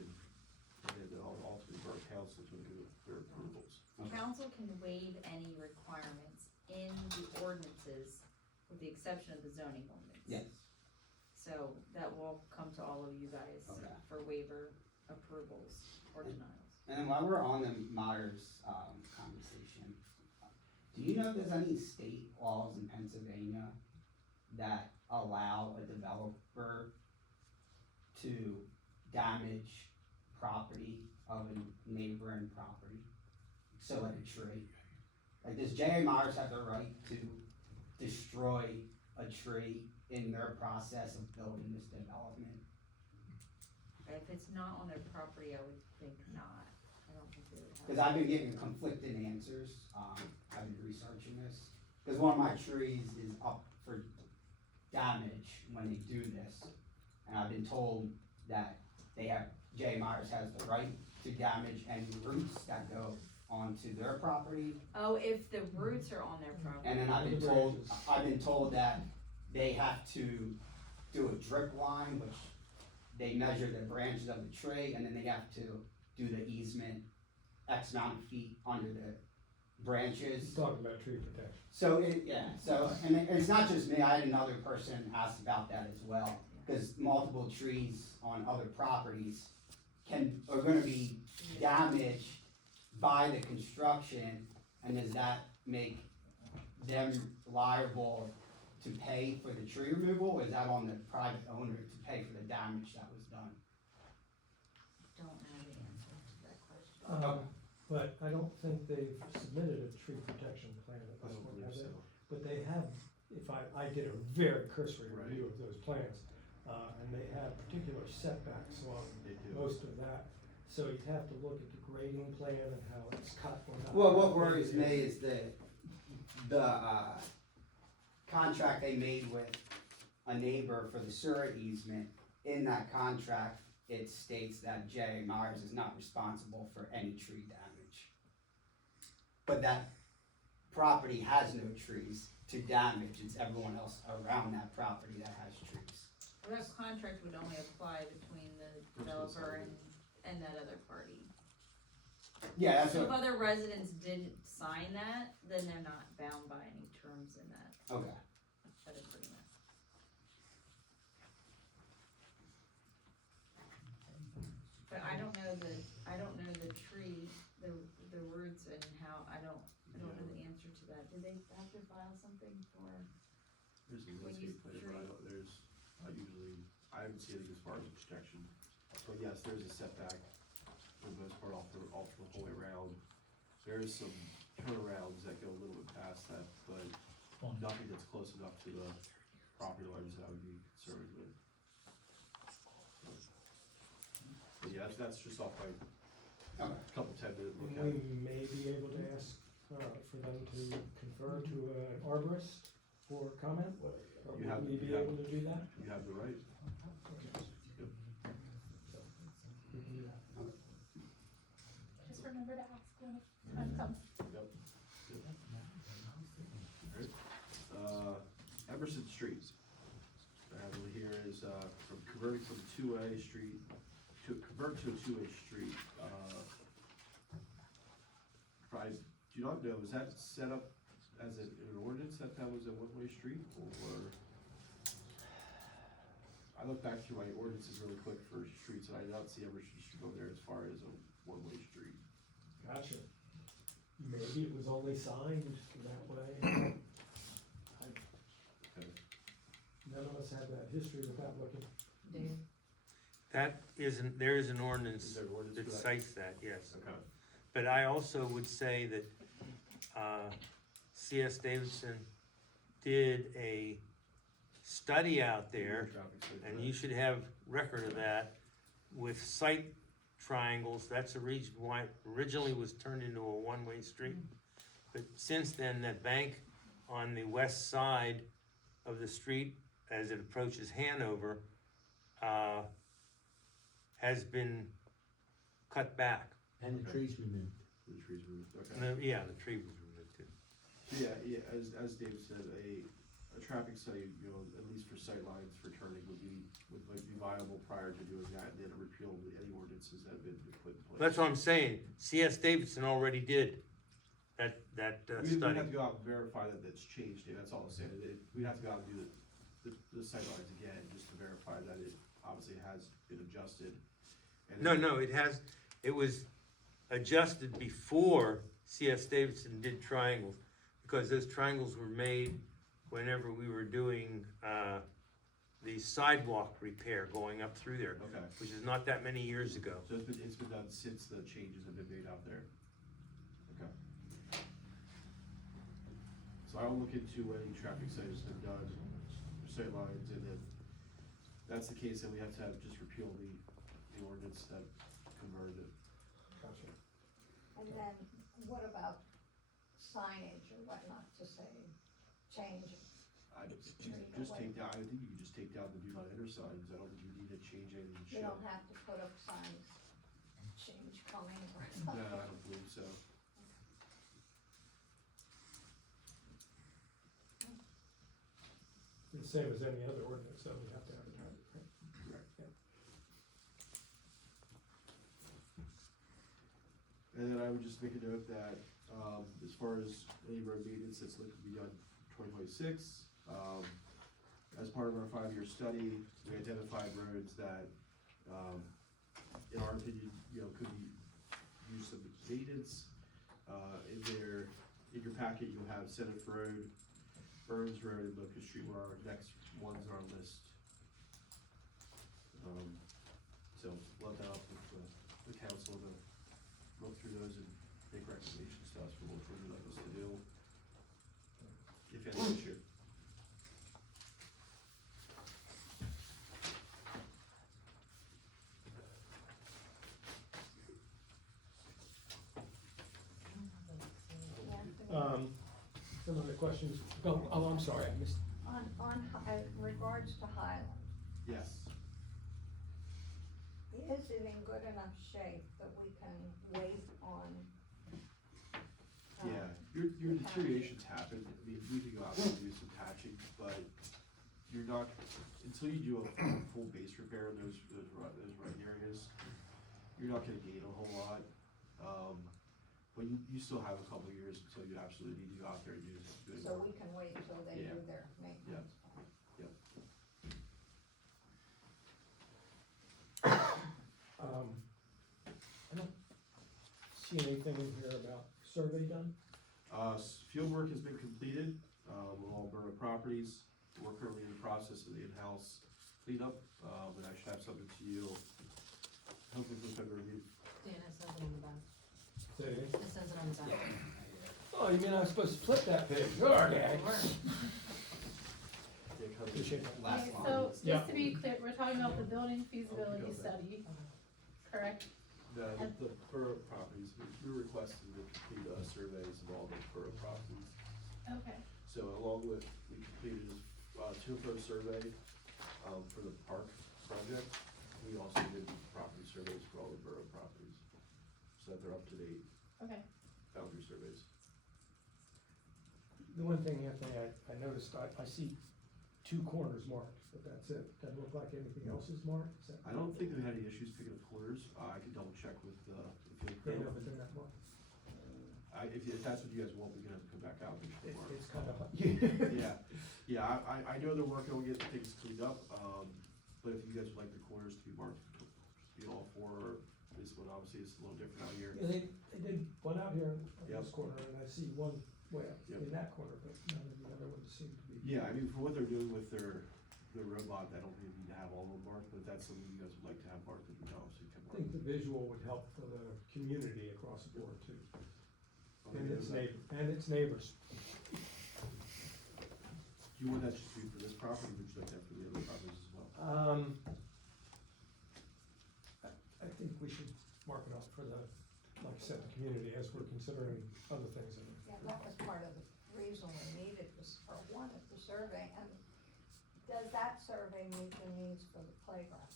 and then ultimately borough council to do their approvals. Council can waive any requirements in the ordinances with the exception of the zoning ordinance. yes, So that will come to all of you guys Okay. for waiver approvals or denials. and then while we're on the Myers, conversation, do you know if there's any state laws in Pennsylvania that allow a developer to damage property of a neighboring property? So like a tree, like does J.A. Myers have the right to destroy a tree in their process of building this development? If it's not on their property, I would think not. I don't think they would have. Cause I've been getting conflicting answers, I've been researching this, cause one of my trees is up for damage when they do this. And I've been told that J. Myers has the right to damage any roots that go onto their property. Oh, if the roots are on their property. And then I've been told that they have to do a drip line, which they measure the branches of the tree, and then they have to do the easement X amount of feet under the branches. Talking about tree protection. So and it's not just me, I had another person ask about that as well, cause multiple trees on other properties are gonna be damaged by the construction, and does that make them liable to pay for the tree removal, or is that on the private owner to pay for the damage that was done? Don't know the answer to that question. But I don't think they've submitted a tree protection plan at I this don't point, believe have they? so. But they have, if I did a very cursory review of those plans, and they have particular setbacks along They do. most of that. So you'd have to look at the grading plan and how it's cut or not. Well, what worries me is the contract they made with a neighbor for the sewer easement. In that contract, it states that J. Myers is not responsible for any tree damage. But that property has no trees to damage, it's everyone else around that property that has trees. Well, that contract would only apply between the developer and that other party. Yeah, that's So if what, other residents didn't sign that, then they're not bound by any terms in that okay. agreement. But I don't know the tree, the roots and how, I don't know the answer to that. Do they have to file something for? There's a When landscape you plan, but I don't, I haven't seen anything as far as protection. But yes, there's a setback for the most part off the whole way around. There is some turnarounds that go a little bit past that, but nothing that's close enough to the property lines that I would be concerned with. But yeah, that's just off by a couple 10-minute look at it. We may be able to ask, for them to confer to an arborist for comment. Would You have- we be you have- able to do that? You have the right. Yep. So, we can do that. Just remember to ask when time comes. Yep. Alright, Emerson Street. What I have over here is, from converting from 2A street, to convert to a 2A street, I do not know, is that set up as an ordinance that was a one-way street, or? I look back through my ordinances really quick for streets, and I don't see Emerson Street over there as far as a one-way street. Gotcha. Maybe it was only signed that way. Okay. None of us have that history without looking. Dan? There is an ordinance Is there an ordinance that for that? cites that, yes. Okay. But I also would say that, C.S. Davidson did a study out there, Traffic study for and that. you should have record of that, with site triangles. That's the reason why it originally was turned into a one-way street. But since then, that bank on the west side of the street, as it approaches Hanover, has been cut back. And the trees removed. The trees removed, okay. Yeah, the tree was removed too. So yeah, as Dave said, a traffic study, at least for sight lines for turning would be viable prior to doing that, and then repeal any ordinances that have been put in place. That's what I'm saying. C.S. Davidson already did that We'd study. have to go out and verify that that's changed, Dave, that's all I'm saying. We'd have to go out and do the sight lines again, just to verify that it obviously has been adjusted. And No, it was adjusted before C.S. Davidson did triangles, because those triangles were made whenever we were doing, the sidewalk repair going up through there, Okay, which is not that many years ago. so it's been done since the changes have been made out there. Okay. So I'll look into any traffic studies that have been done, for sight lines, and then that's the case, then we have to just repeal the ordinance that converted it. Gotcha. And then what about signage or whatnot to say, change? I just take down, I think you could just take down the do not enter signs, I don't think you need to change anything to You show. don't have to put up signs, change coming or No, something. I don't believe so. the same as any other ordinance, so we have to advertise it, right? Correct. Yeah. And then I would just make a note that, as far as any road maintenance that's looking to be done in 2026, as part of our 5-year study, we identified roads that, in our opinion, could be used some maintenance. In your packet, you'll have Senate Road, Burns Road, and Locust Street were our next ones on our list. So let that up with the council to look through those and make recommendations to us for what we'd like us to do, if any this year. Some other questions, oh, I'm sorry, I missed. Regards to Highland, Yes. is it in good enough shape that we can wait on? Yeah, your deterioration's happened. I mean, we could go out and do some patching, but you're not, until you do a full base repair in those right areas, you're not gonna gain a whole lot. But you still have a couple of years until you absolutely need to go out there and do it. So we can wait until they Yeah. do their maintenance. Yep. I don't see anything in here about survey done. Field work has been completed, with all borough properties. We're currently in the process of the in-house cleanup, and I should have something to you, hopefully for February meeting. Dan, it says it on the back. Say it again. It says it on the back. Oh, you mean I'm supposed to flip that page? Okay. Appreciate that. Last Okay, line. so Yeah. just to be clear, we're talking about the building feasibility study, correct? The borough properties, we're requesting to complete surveys of all the borough properties. Okay, So along with, we completed a topo survey, for the park project. We also did property surveys for all the borough properties, so that they're up to date, okay. boundary surveys. The one thing, Anthony, I noticed, I see 2 corners marked, but that's it. Doesn't look like anything else is marked. Is that- I don't think we had any issues picking up corners. I can double check with the field They crew. know, but they're not marked. If that's what you guys want, we can have to come back out and It- mark. It's kind of. Yeah, I know they're working on getting things cleaned up, but if you guys would like the corners to be marked, all 4, this one obviously is a little different out here. Yeah, they did one out here in Yep. this corner, and I see one way up Yep. in that corner, but none of the other ones seem to be. Yeah, I mean, for what they're doing with their robot, I don't really need to have all of them marked, but if that's something you guys would like to have marked, then we can obviously can I mark. think the visual would help for the community across the board too, and its neighbors. Do you want that just to be for this property, or would you like that for the other properties as well? I think we should mark it up for the, like I said, the community as we're considering other things in it. Yeah, that was part of the reason we needed was for one of the survey, and does that survey meet the needs for the playground?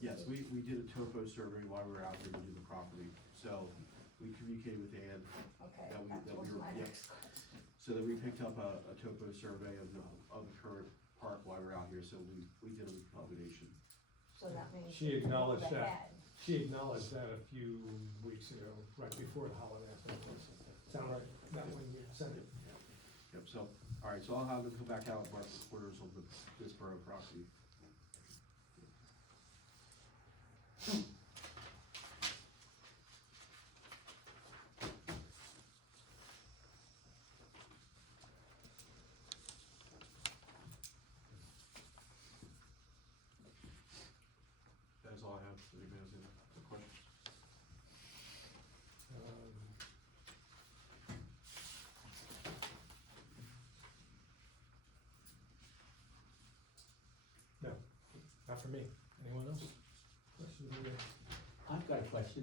Yes, we did a topo survey while we were out there to do the property, so we communicated with Ann. Okay, that we- that that we was were- my yep. next question. So that we picked up a topo survey of the current park while we were out here, so we did a combination. So that means. She acknowledged move that. ahead. She acknowledged that a few weeks ago, right before the holiday, I think. Sound right? That one you sent it. Yep, so, all right, so I'll have them come back out and mark the corners of this borough property. That's all I have. If anybody has any questions? No, not for me. Anyone else? Questions? I've got a question.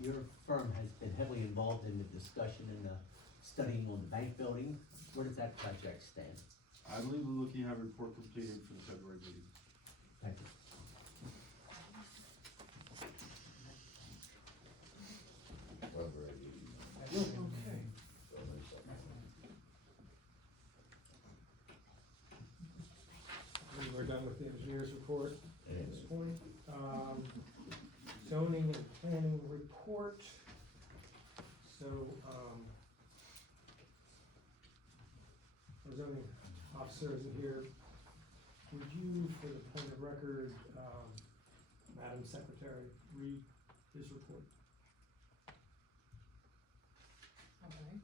Your firm has been heavily involved in the discussion and the studying on the bank building. Where does that project stand? I believe we're looking to have a report completed for the February meeting. Thank you. Okay. engineer's report at this point. Zoning and planning report. So, our zoning officer isn't here. Would you, for the point of record, Madam Secretary, read his report? Okay.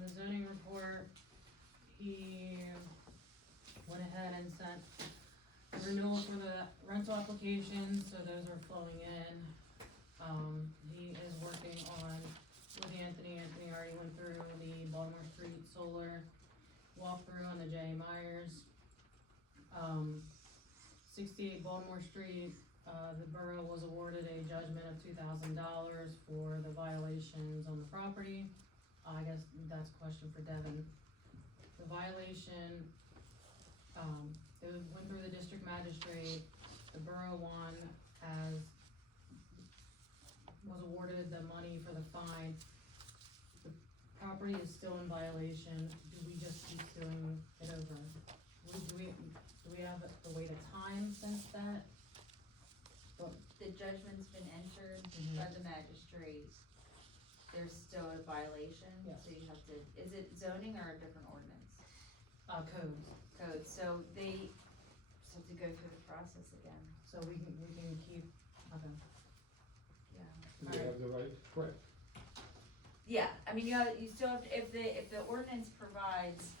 The zoning report, he went ahead and sent a renewal for the rental applications, so those are flowing in. He is working on, with Anthony already went through the Baltimore Street solar walkthrough on the J. Myers. 68 Baltimore Street, the borough was awarded a judgment of $2,000 for the violations on the property. I guess that's a question for Devin. The violation, it went through the district magistrate. The borough one was awarded the money for the fine. The property is still in violation. Do we just keep doing it over? Do we have to wait a time since that? The judgment's been entered Mhm. by the magistrate. There's still a violation, Yeah. so you have to, is it zoning or a different ordinance? Codes, Code, so they just have to go through the process again, so we can keep, okay. yeah. Do they have the right? Correct. Yeah, I mean, you still have, if the ordinance provides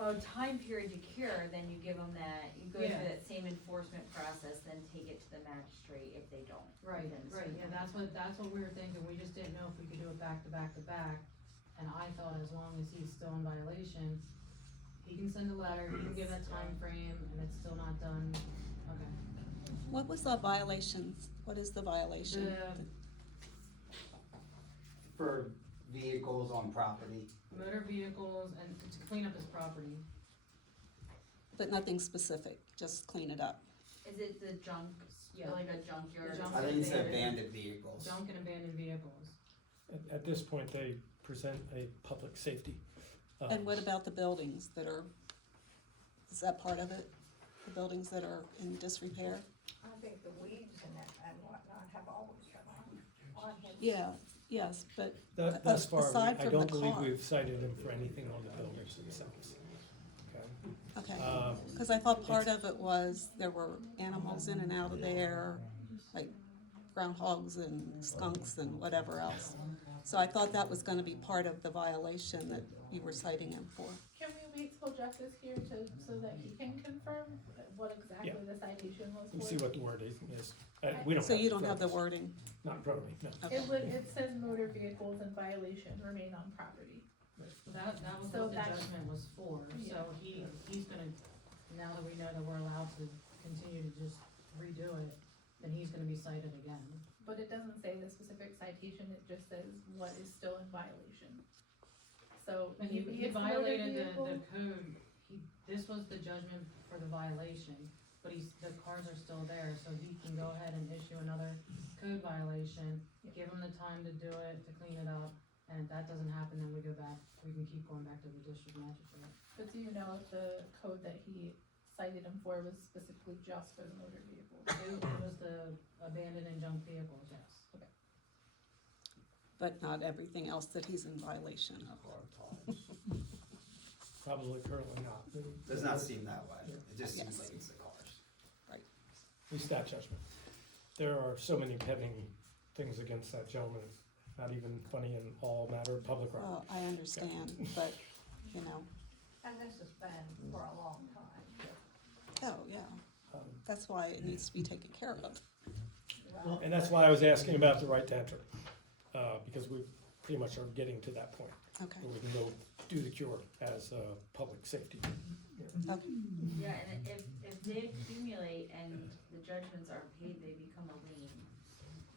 a time period to cure, then you give them that, you go Yeah. through that same enforcement process, then take it to the magistrate if they don't. Right, Then right, sue yeah, them. that's what we were thinking, we just didn't know if we could do it back to back to back. And I thought as long as he's still in violation, he can send a letter, he can give that time frame, and it's still not done, okay. What was the violations? What is the violation? For vehicles on property. Motor vehicles and to clean up his property. But nothing specific, just clean it up. Is it the junk, Yeah. like a junkyard? The junk I think it's abandoned- abandoned vehicles. Junk and abandoned vehicles. At this point, they present a public safety. And what about the buildings that are, is that part of it? The buildings that are in disrepair? I think the weeds and whatnot have always been on his. Yeah, yes, but Thus far, aside I from don't the believe car. we've cited him for anything on the buildings themselves. Okay. Okay, because I thought part of it was there were animals in and out of there, like groundhogs and skunks and whatever else. So I thought that was gonna be part of the violation that you were citing him for. Can we wait till Jeff is here so that he can confirm what exactly Yeah. the citation was for? We'll see what the word is. We don't So you don't have the photos. wording? Not in front of me, no. Okay. It says motor vehicles in violation remain on property. That was So what the that- judgment was for, so he's gonna, now that we know that we're allowed to continue to just redo it, then he's gonna be cited again. But it doesn't say the specific citation, it just says what is still in violation. So He maybe it's motor violated vehicle. the code, this was the judgment for the violation, but the cars are still there, so he can go ahead and issue another code violation, give him the time to do it, to clean it up, and if that doesn't happen, then we can keep going back to the district magistrate. But do you know if the code that he cited him for was specifically just for the motor vehicles? It was the abandoned and junk vehicles, yes. Okay. But not everything else that he's in violation of. Probably currently not. Does not seem that way. Yeah. It just seems Yes. like it's the cars. Right. At least that judgment. There are so many pending things against that gentleman, not even funny in all matter of public record. Well, I understand, but, you know, And this has been for a long time. oh, yeah, that's why it needs to be taken care of. Well, And that's why I was asking about the right to enter, because we pretty much are getting to that point, Okay, where we can go do the cure as public safety. okay, Yeah, and if they accumulate and the judgments aren't paid, they become a lien.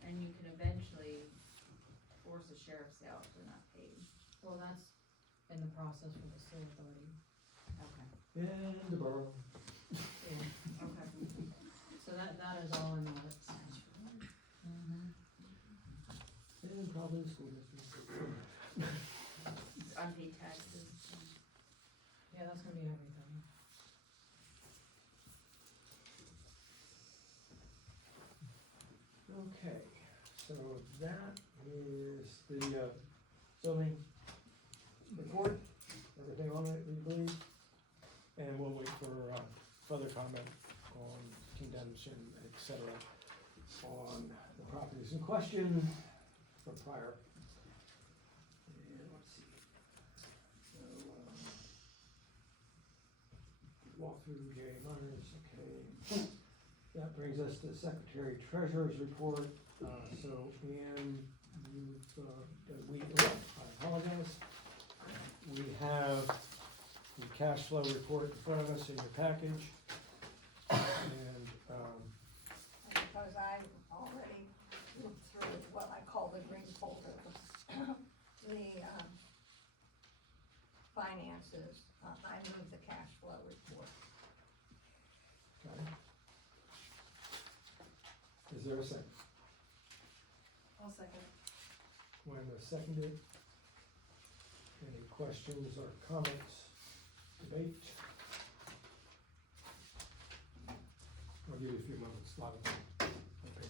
And you can eventually force a sheriff's sale if they're not paid. Well, that's in the process for the sewer authority. Okay. And the borough. Yeah. Okay. So that is all in the works. And probably the school district. Unpaid taxes. that's gonna be everything. Okay, so that is the zoning report, everything on it, we believe. And we'll wait for further comment on condemnation, et cetera, on the properties in question from prior. And let's see. So, walk through J. Myers, okay. That brings us to the Secretary Treasurer's report. So Ann, I apologize. We have the cash flow report in front of us in your package. And, Because I already looked through what I call the green folder, the finances, I moved the cash flow report. okay. Is there a second? I'll second. When seconded, any questions or comments, debate? I'll give you a few moments, a lot of time. Okay.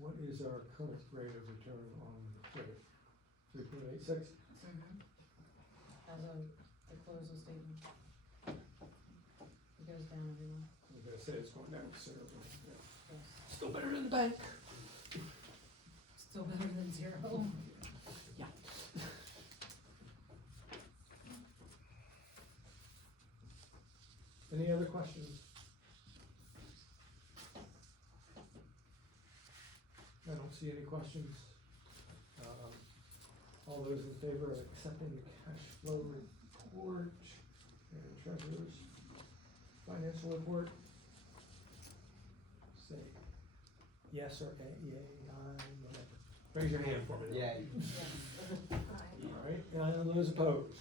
What is our current rate of return on the credit? 3.86? As of the closing statement. It goes down every month. I'm gonna say it's going down considerably. Yeah. Yes. Still better than the bank. Still better than zero. Yeah. Any other questions? I don't see any questions. All those in favor of accepting the cash flow report and treasurer's financial report? Say yes or yay, aye, whatever. Raise your hand for me. Yeah. All right, and those opposed?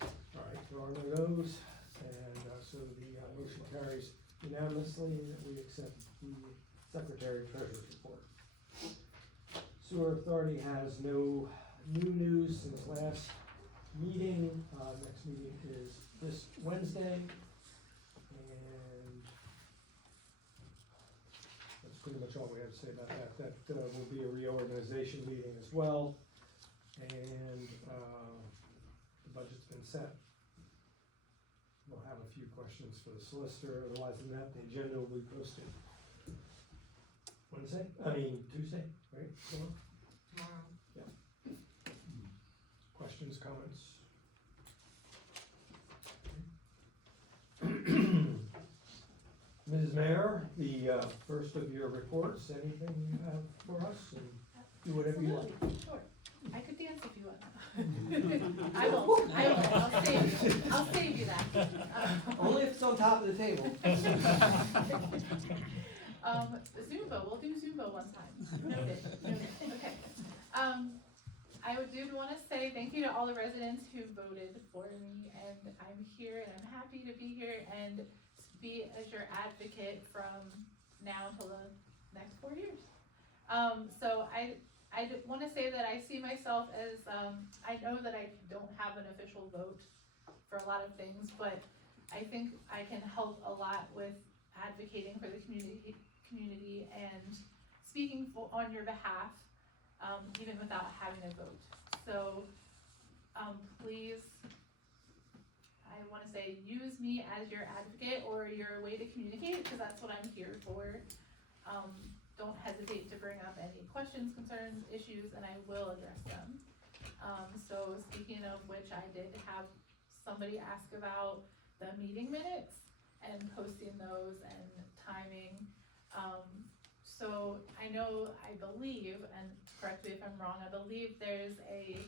All right, there are no those, and so the motion carries unanimously that we accept the Secretary Treasurer's report. Sewer Authority has no new news since last meeting. Next meeting is this Wednesday, and that's pretty much all we have to say about that. That will be a reorganization meeting as well, and the budget's been set. We'll have a few questions for the solicitor. Otherwise than that, the agenda will be posted Tuesday, right? Tomorrow. Yeah. Questions, comments? Mrs. Mayor, the first of your reports, anything you have for us, and do whatever you like. Sure, I could dance if you want. I will, I'll save you that. Only if it's on top of the table. Zumba, we'll do Zumba one time. Noted, okay. I did wanna say thank you to all the residents who voted for me, and I'm here, and I'm happy to be here and be as your advocate from now until the next 4 years. So I wanna say that I see myself as, I know that I don't have an official vote for a lot of things, but I think I can help a lot with advocating for the community and speaking on your behalf, even without having a vote. So, please, I wanna say, use me as your advocate or your way to communicate, because that's what I'm here for. Don't hesitate to bring up any questions, concerns, issues, and I will address them. So speaking of which, I did have somebody ask about the meeting minutes and posting those and timing. So I know, I believe, and correct me if I'm wrong, I believe there's a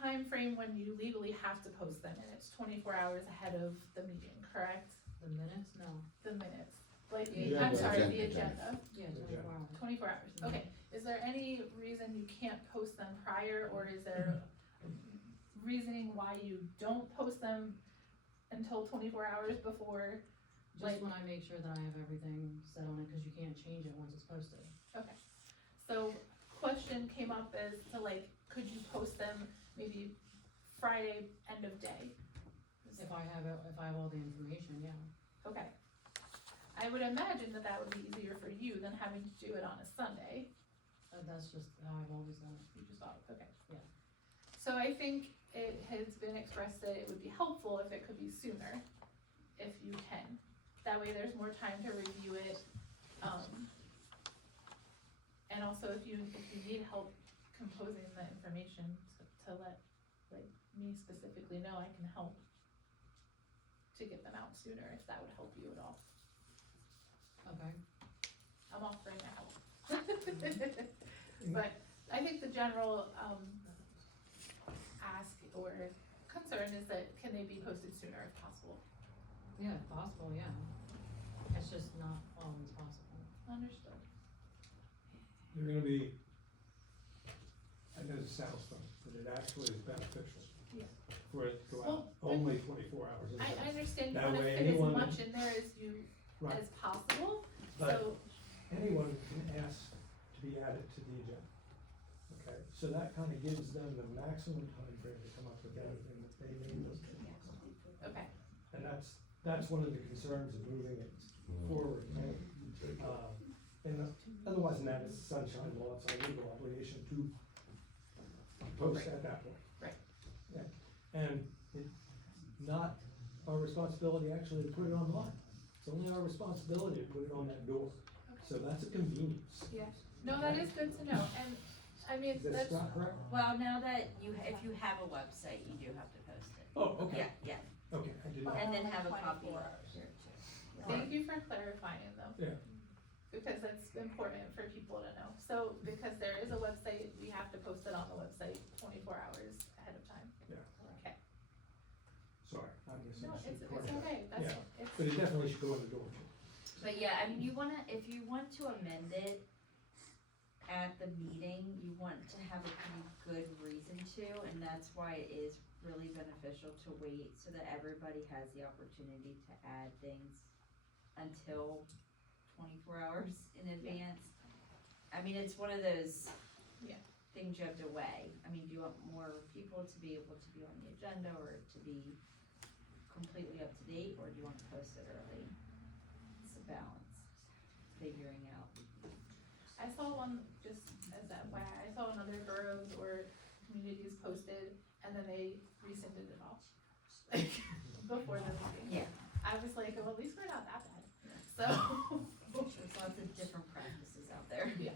time frame when you legally have to post them, and it's 24 hours ahead of the meeting, correct? The minutes, no, The minutes, like, The I'm agenda. sorry, the Agenda. agenda, yeah, 24 hours. 24 hours, okay. Is there any reason you can't post them prior, or is there reasoning why you don't post them until 24 hours before? Just when I make sure that I have everything set on it, cause you can't change it once it's posted. Okay, so question came up as to like, could you post them maybe Friday, end of day? If I have all the information, yeah. Okay. I would imagine that that would be easier for you than having to do it on a Sunday. That's just how I've always done it. You just thought, okay. Yeah. So I think it has been expressed that it would be helpful if it could be sooner, if you can. That way there's more time to review it. And also if you need help composing the information to let, like, me specifically know, I can help to get them out sooner, if that would help you at all. Okay. I'm offering to help. But I think the general, ask or concern is that can they be posted sooner if possible? Yeah, if possible, yeah. It's just not always possible. Understood. They're gonna be, I know this sounds funny, but it actually is beneficial. Yeah. For it to go Well, out only 24 hours. a I day. understand you That wanna way fit as anyone- much in there as you, Right. as possible, But so, anyone can ask to be added to the agenda. Okay, so that kind of gives them the maximum time frame to come up with anything that they need. okay, And that's one of the concerns of moving it forward. Right? And otherwise than that, it's sunshine law, it's our legal obligation to post at that point. Right. Yeah, and it's not our responsibility actually to put it online. It's only our responsibility to put it on that door. So that's a convenience. yeah. No, that is good to know, and, I mean, Is that that's, not correct? Well, now that if you have a website, you do have to post it. Oh, okay. Yeah, Okay, I did not. and then have a 24 copy hours. here too. thank you for clarifying though. Yeah. Because that's important for people to know. So, because there is a website, we have to post it on the website 24 hours ahead of time. Yeah. Okay. Sorry, I No, misunderstood. it's part of that. okay, that's, Yeah. it's, But it definitely should go in the door. But yeah, I mean, if you want to amend it at the meeting, you want to have a pretty good reason to, and that's why it is really beneficial to wait so that everybody has the opportunity to add things until 24 hours in advance. I mean, it's one of those Yeah. things you have to weigh. I mean, do you want more people to be able to be on the agenda or to be completely up to date, or do you want to post it early? It's a balance, figuring out. I saw one, just as that, why, I saw in other boroughs or communities posted, and then they rescinded it all. Like, before the meeting. Yeah. I was like, well, at least we're not that bad, so. There's lots of different practices out there. Yeah.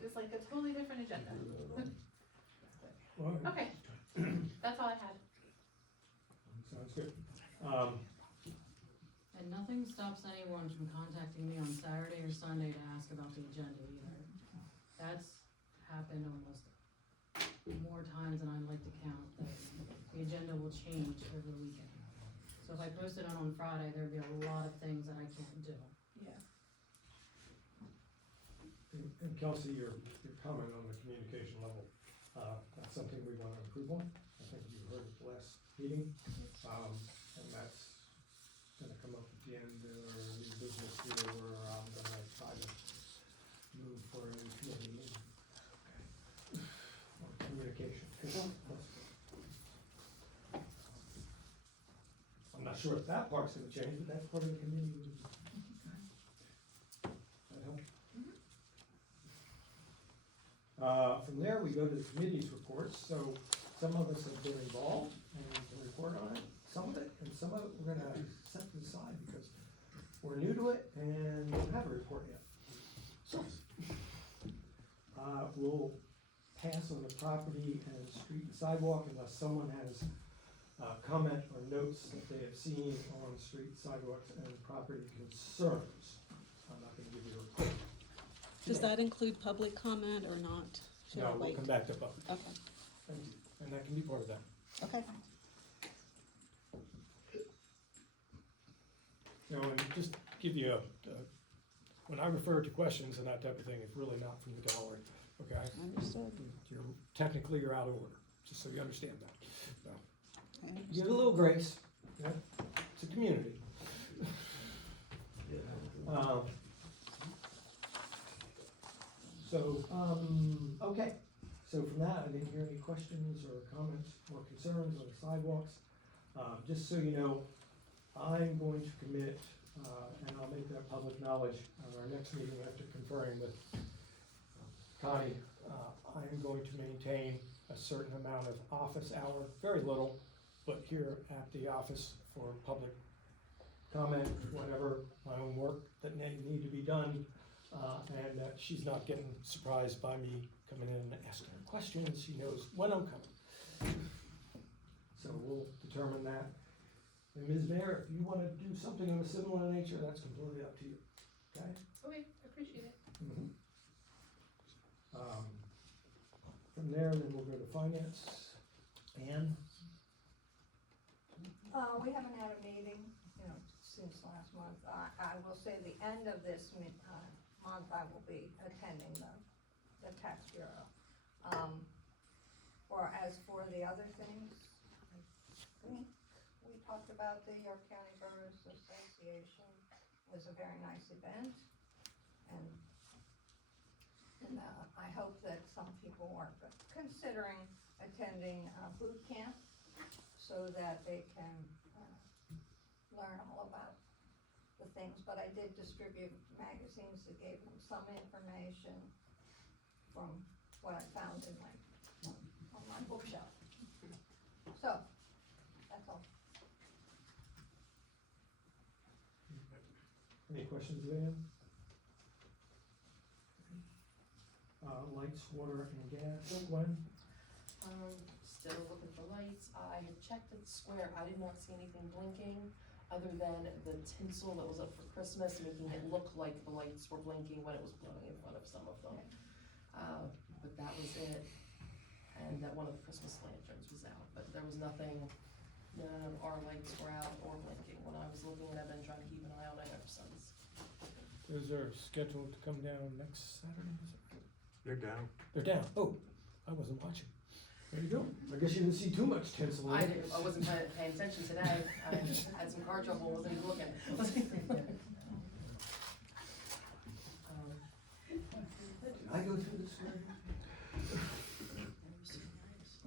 It's like a totally different agenda. Well, Okay, that's all I had. sounds good. And nothing stops anyone from contacting me on Saturday or Sunday to ask about the agenda either. That's happened almost more times than I'd like to count, that the agenda will change over the weekend. So if I post it on Friday, there'd be a lot of things that I can't do. Yeah. And Kelsey, your comment on the communication level, that's something we want to improve on. I think you heard it last meeting. And that's gonna come up at the end of our new business here, where I'm gonna try to move for a new committee meeting. On communication. I'm not sure if that part's gonna change, but that's part of the committee meeting. That help? From there, we go to the committee's reports, so some of us have been involved and we can report on it, some of it, and some of it we're gonna set to the side because we're new to it and don't have a report yet. So, we'll pass on the property and street and sidewalk unless someone has comment or notes that they have seen on street, sidewalks, and property concerns. I'm not gonna give you a quick. Does that include public comment or not? Should I No, we'll wait? come back to public, Okay, and that can be part of that. okay. You know, and just give you when I refer to questions and that type of thing, it's really not from the gallery, okay? Understood. Technically, you're out of order, just so you understand that. So, I understand. give it a little grace, yeah? It's a community. Okay, so from that, I didn't hear any questions or comments or concerns on the sidewalks. Just so you know, I'm going to commit, and I'll make that public knowledge at our next meeting after conferring with Connie. I am going to maintain a certain amount of office hour, very little, but here at the office for public comment, whatever, my own work that need to be done, and that she's not getting surprised by me coming in and asking her questions. She knows when I'm coming. So we'll determine that. And Ms. Mayor, if you want to do something of a similar nature, that's completely up to you, okay? Okay, appreciate it. From there, then we'll go to finance. Ann? We haven't had a meeting, since last month. I will say the end of this month, I will be attending the tax bureau. As for the other things, I think we talked about the York County Boroughs Association. It was a very nice event, and I hope that some people are considering attending boot camp so that they can learn all about the things. But I did distribute magazines that gave them some information from what I found in on my bookshelf. So, that's all. Any questions, Ann? Lights, water, and gas, Gwen? Still looking for lights. I had checked at the square. I did not see anything blinking other than the tinsel that was up for Christmas, making it look like the lights were blinking when it was blowing in front of some of them. But that was it. And that one of the Christmas lanterns was out, but there was nothing, none of our lights were out or blinking. When I was looking, and I've been trying to keep an eye on it ever since. Those are scheduled to come down next Saturday, is it? They're down. They're down. Oh, I wasn't watching. There you go. I guess you didn't see too much tinsel in it. I wasn't paying attention today. I had some car trouble, wasn't even looking. Did I go through this one?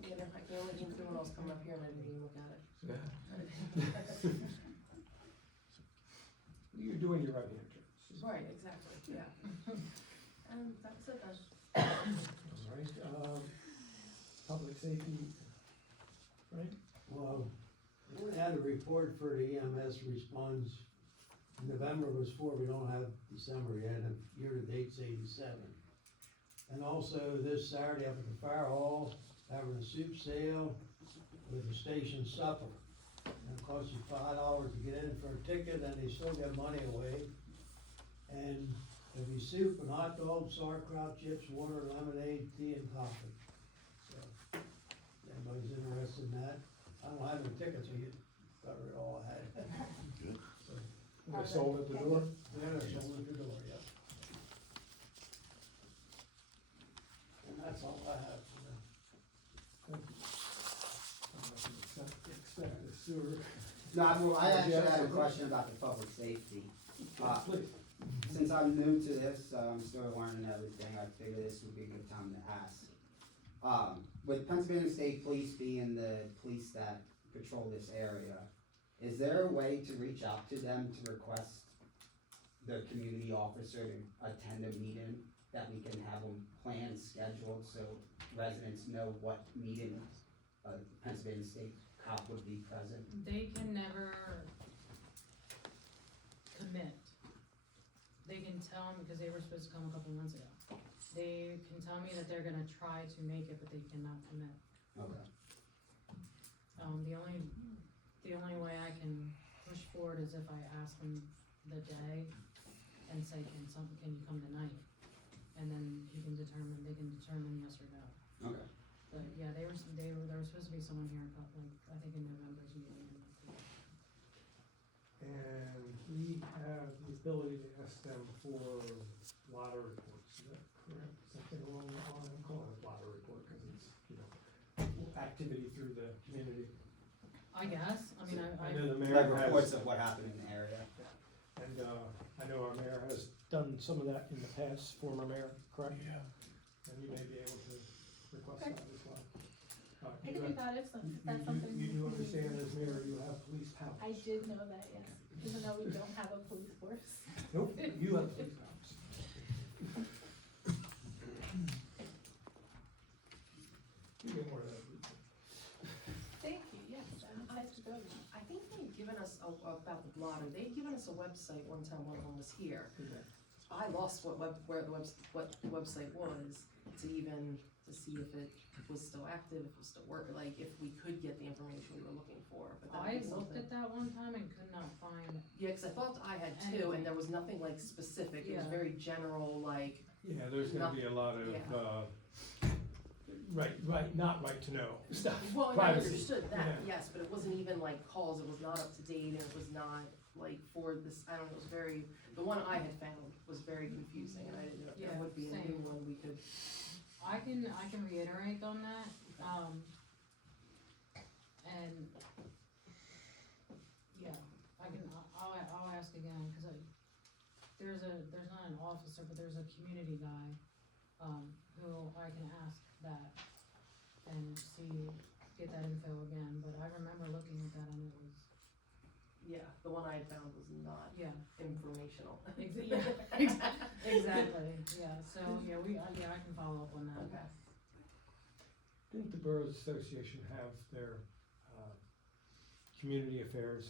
Yeah, I can only do when I was coming up here and I didn't even look at it. Yeah. You're doing your right hand turns. Right, exactly, yeah. And that's it then. All right, public safety, right? Well, we had a report for the EMS response. November was 4, we don't have December yet, and year-to-date's 87. And also this Saturday up at the fire hall, having a soup sale with a station supper. And it costs you $5 to get in for a ticket, and they still get money away. And there'll be soup and hot dogs, sauerkraut, chips, water, lemonade, tea, and coffee. So, if anybody's interested in that. I don't have any tickets, so you cover it all I had. Good. So, They're sold at the door? yeah, they're sold at the door, yeah. And that's all I have for now. Thank you. Expect the sewer. No, I actually had a question about the public safety. Please. Since I'm new to this, I'm still learning everything, I figured this would be a good time to ask. With Pennsylvania State Police being the police that patrol this area, is there a way to reach out to them to request the community officer to attend a meeting, that we can have them planned, scheduled, so residents know what meeting Pennsylvania State cop would be present? They can never commit. They can tell me, because they were supposed to come a couple months ago. They can tell me that they're gonna try to make it, but they cannot commit. Okay. The only way I can push forward is if I ask them the day, and say, can you come tonight? And then they can determine yes or no. Okay. But yeah, there was supposed to be someone here, I think in November's meeting. And we have the ability to ask them for blotter reports, is that correct? Something along the line, I'm calling it a blotter report, because it's, activity through the community. I guess, I mean, I know the mayor Like has. reports of what happened in the area. And, I know our mayor has done some of that in the past, former mayor, correct? Yeah. And you may be able to request Okay. that as well. I can do that if that's something. You do understand as mayor, you have police powers. I did know that, yes, even though we don't have a police force. Nope, you have police powers. You get more of that. Thank you, yes, I think they've given us, about the blotter, they've given us a website one time when one was here. I lost what the website was to see if it was still active, if it was still working, like if we could get the information we were looking for, but that I would be looked something. at that one time and could not find, Yeah, cause I thought I had two, and there was nothing like specific, it was Yeah. very general, like, Yeah, there's gonna be a lot of, Yeah. not right to know stuff. well, and I Privacy. understood that, Yeah. yes, but it wasn't even like calls, it was not up to date, and it was not like for this, I don't know, it was very, the one I had found was very confusing, and I didn't know if there Yeah, would be a new same. one we could. I can reiterate on that, and, yeah, I'll ask again, cause there's not an officer, but there's a community guy, who I can ask that and get that info again, but I remember looking at that and it was, Yeah, the one I had found was not yeah. informational. Yeah, exactly, yeah, so, I can follow up on that. Okay. Didn't the Boroughs Association have their, community affairs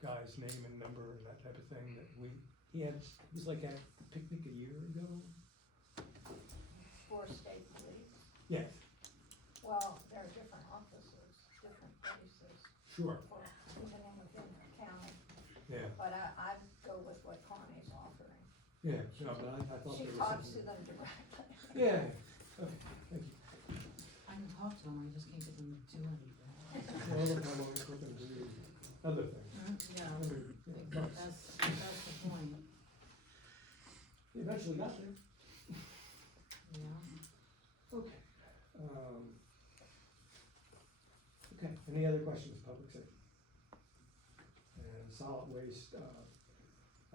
guy's name and number and that type of thing that he was like at the picnic a year ago? For state police. Yes, Well, there are different offices, different places, sure, for, even within the county. yeah, But I go with what Connie's offering. yeah, no, but I thought She there was talks to something. them directly. Yeah, okay, thank you. I can talk to them, I just can't get them to do anything. Well, look how long it took them to do other things. Yeah, Bucks. that's the point, They eventually got there. yeah. Okay, okay, any other questions, public safety? And solid waste,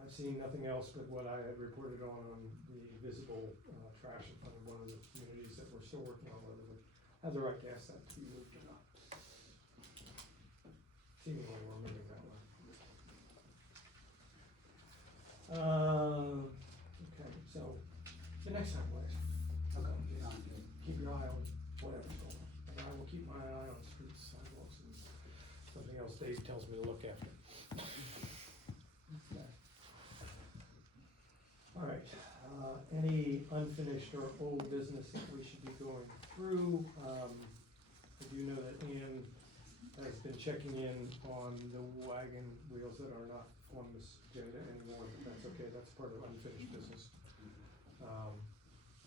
I've seen nothing else but what I had reported on the visible, trash in front of one of the communities that we're still working on whether we have the right to ask that to be moved or not. Seemingly we're moving that way. Okay, so, the next time, Wes, Okay. keep your eye on whatever's going on. And I will keep my eye on streets, sidewalks, and something else Dave tells me to look after. Okay. All right, any unfinished or old business that we should be going through? I do know that Ann has been checking in on the wagon wheels that are not on this agenda anymore, but that's okay, that's part of unfinished business.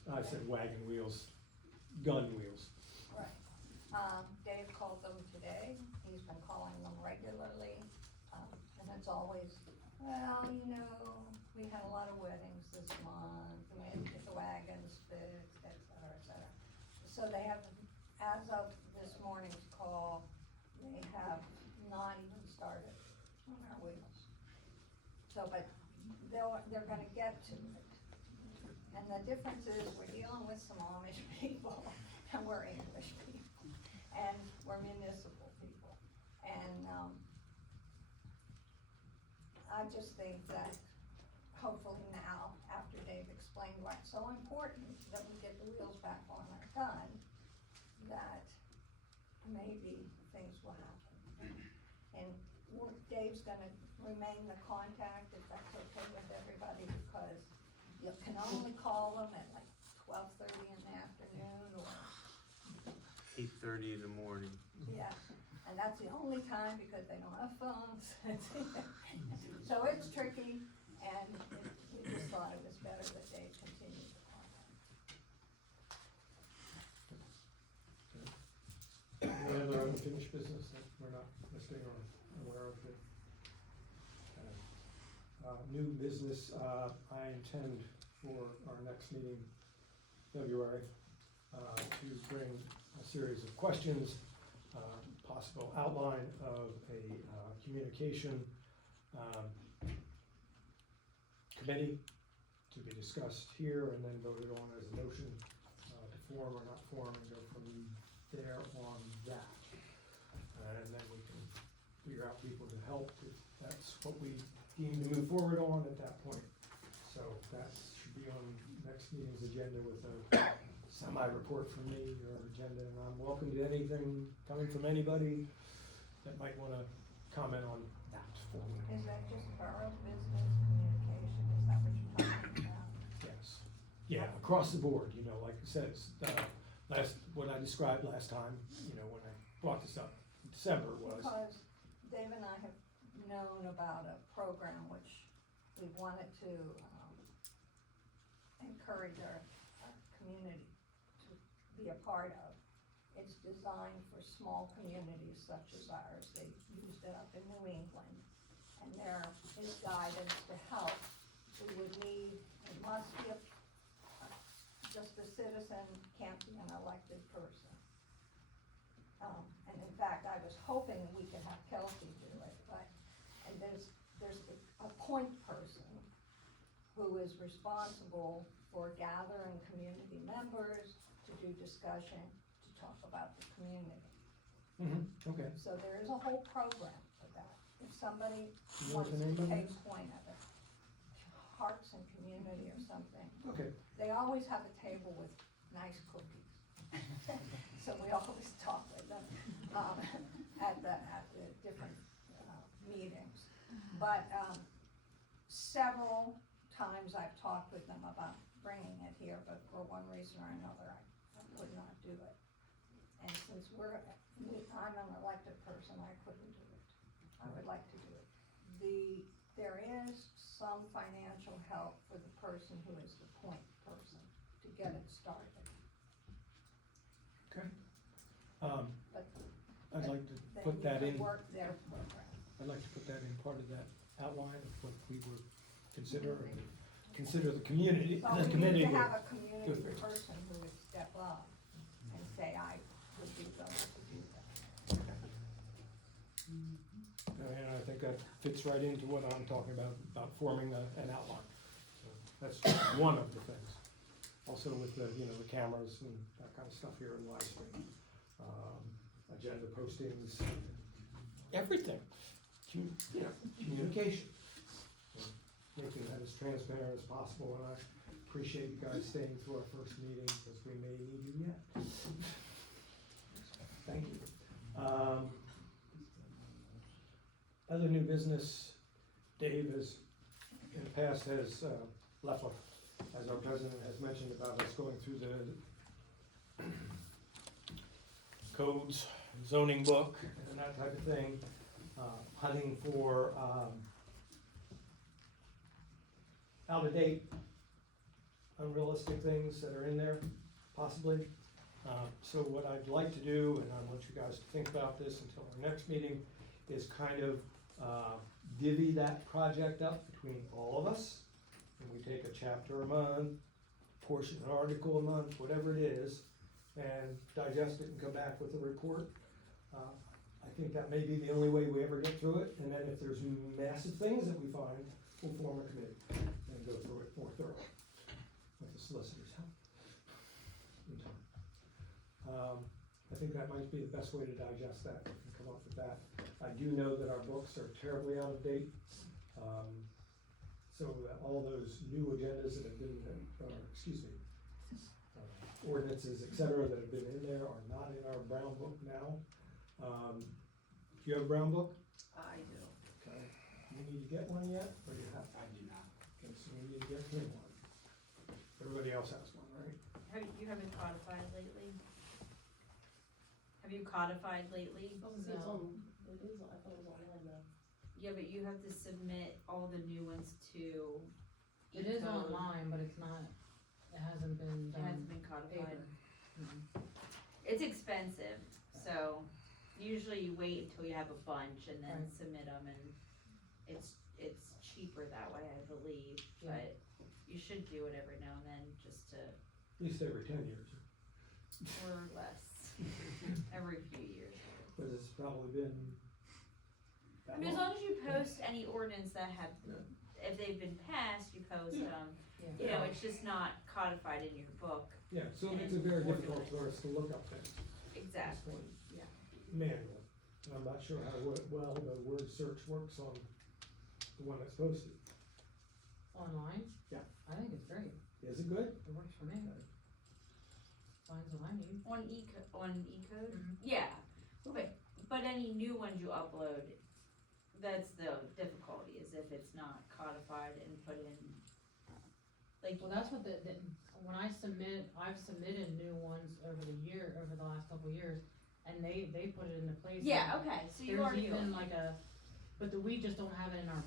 I said wagon wheels, gun wheels. Right. Dave called them today, he's been calling them regularly, and it's always, well, we had a lot of weddings this month, and we had to get the wagons fixed, et cetera, et cetera. So they have, as of this morning's call, they have not even started on our wheels. So, but they're gonna get to it. And the difference is, we're dealing with some Amish people, and we're English people, and we're municipal people. And, I just think that hopefully now, after Dave explained why it's so important that we get the wheels back on our gun, that maybe things will happen. And Dave's gonna remain the contact, if that's okay with everybody, because you can only call them at like 12:30 in the afternoon, or, 8:30 in the morning. yeah, and that's the only time because they don't have phones. So it's tricky, and just thought it was better that they continue the contract. Any other unfinished business that we're not listing or aware of here? New business, I intend for our next meeting, February, to bring a series of questions, possible outline of a communication committee to be discussed here and then voted on as a motion to form or not form, and go from there on that. And then we can figure out people to help if that's what we deem to move forward on at that point. So that should be on next meeting's agenda with a semi-report from me, your agenda, and I'm welcome to anything coming from anybody that might wanna comment on that for me. Is that just borough business communication, is that what you're talking about? Yes. Yeah, across the board, you know, like I said, what I described last time, you know, when I brought this up in December was. Because Dave and I have known about a program which we wanted to, encourage our community to be a part of. It's designed for small communities such as ours. They used it up in New England. And there is guidance to help. We would need, it must be just a citizen, can't be an elected person. And in fact, I was hoping we could have Kelsey do it, but, and there's a point person who is responsible for gathering community members to do discussion, to talk about the community. Okay. So there is a whole program for that. If somebody You know what wants the name to of it take is? point of it, Hearts and Community or something. Okay. They always have a table with nice cookies. So we always talk with them, at the different, meetings. But, several times I've talked with them about bringing it here, but for one reason or another, I could not do it. And since I'm an elected person, I couldn't do it. I would like to do it. There is some financial help for the person who is the point person to get it started. Okay. But I'd like to then put you that can in, work their program. I'd like to put that in part of that outline of what we would consider the community, So the we committee. need to have a go community through. person who would step up and say, I would be willing to do that. And I think that fits right into what I'm talking about forming an outline. So that's one of the things. Also with the, you know, the cameras and that kind of stuff here in live stream. Agenda postings, everything. Communication. So making that as transparent as possible, and I appreciate you guys staying through our first meeting, because we may need you yet. Thank you. Other new business, Dave has, in the past, has, Leffler, as our president has mentioned about us going through the codes, zoning book, and that type of thing, hunting for, out-of-date, unrealistic things that are in there, possibly. So what I'd like to do, and I want you guys to think about this until our next meeting, is kind of divvy that project up between all of us. And we take a chapter a month, portion, an article a month, whatever it is, and digest it and come back with a report. I think that may be the only way we ever get through it, and then if there's massive things that we find, we'll form a committee and go through it more thoroughly with the solicitor's help. in time. I think that might be the best way to digest that and come up with that. I do know that our books are terribly out of date. So that all those new agendas that have been, ordinances, et cetera, that have been in there are not in our brown book now. Do you have a brown book? I do. Okay. Do you need to get one yet, or you have? I do not. Okay, so we need to get him one. Everybody else has one, right? You haven't codified lately? Have you codified lately? I was gonna say, it's on, it is, I thought it was online though. Yeah, but you have to submit all the new ones to It is E-code. online, but it's not, it hasn't been It hasn't done been codified. paper. It's expensive, so usually you wait until you have a bunch and then Right. submit them, and it's cheaper that way, I believe. Yeah. But you should do it every now and then, just to, At least every 10 years. or less, every few years. But it's probably been. I mean, as long as you post any ordinance that have, if they've been passed, you post them. Yeah. You know, it's just not codified in your book. Yeah, so And it's a it's very more difficult doing for us to look up things. Exactly. Manual. And I'm not sure how well the word search works on the one that's posted. Online? Yeah. I think it's great, Is it good? it works for me. Finds what I need. On E-code? Mhm. Yeah, but any new ones you upload, that's the difficulty, is if it's not codified and put in, like, Well, that's what when I've submitted new ones over the last couple of years, and they put it into place. yeah, okay, so you There's already even know. like we just don't have it in our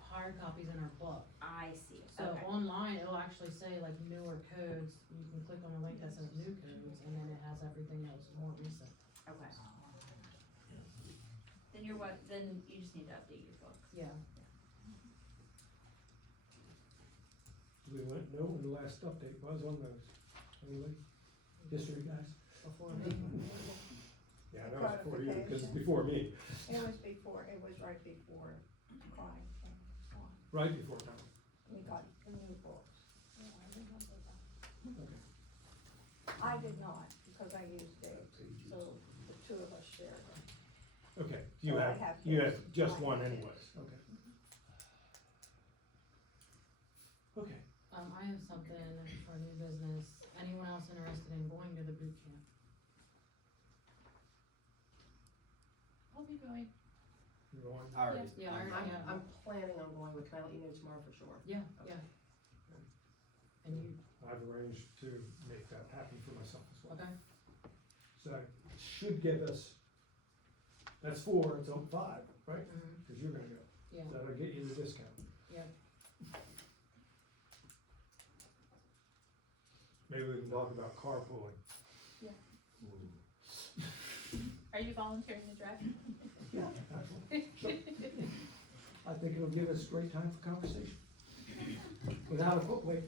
hard copies in our book. I see, So okay. online, it'll actually say like newer codes, you can click on a link that says new codes, and then it has everything that was more recent. Okay. Then you just need to update your book. Yeah. We went, no, when the last update was on those. Anyway, history guys? Before me. Yeah, that was before you, because it's before me. It was right before Clyde came on. Right before time. We got the new books. Yeah, I remember that. Okay. I did not, because I used Dave's, so the two of us shared it. Okay, So I have you have his, just mine one is anyways, okay. Okay, I have something for new business, anyone else interested in going to the boot camp? I'll be going. you're on. Yeah, I already have. I'm planning on going, but can I let you know tomorrow for sure? Yeah, yeah. And you, I've arranged to make that happen for myself as well. okay, So that should give us, that's 4, it's on 5, right? mhm, Cause you're gonna go. yeah, That'll get you the discount. yeah. Maybe we can talk about carpooling. Are you volunteering to drive? I think it'll give us great time for conversation. Without a book, wait.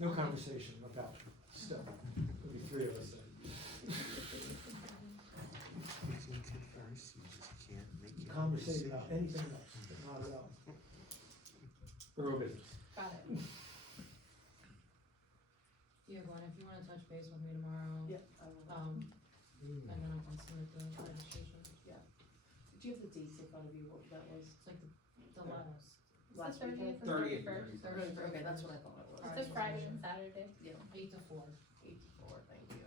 No conversation about stuff. There'll be 3 of us then. Conversate about anything else, not at all. Borough business. Got it. Yeah, Glenn, if you wanna touch base with me tomorrow. Yep, I will. And then I can submit the registration. Do you have the dates in front of you, what that was? It's like the last. Last It's the weekend? 30th. 31st. Okay, that's what I thought it was. It's a Friday and Saturday. Yeah, 8 to 4. 84, thank you.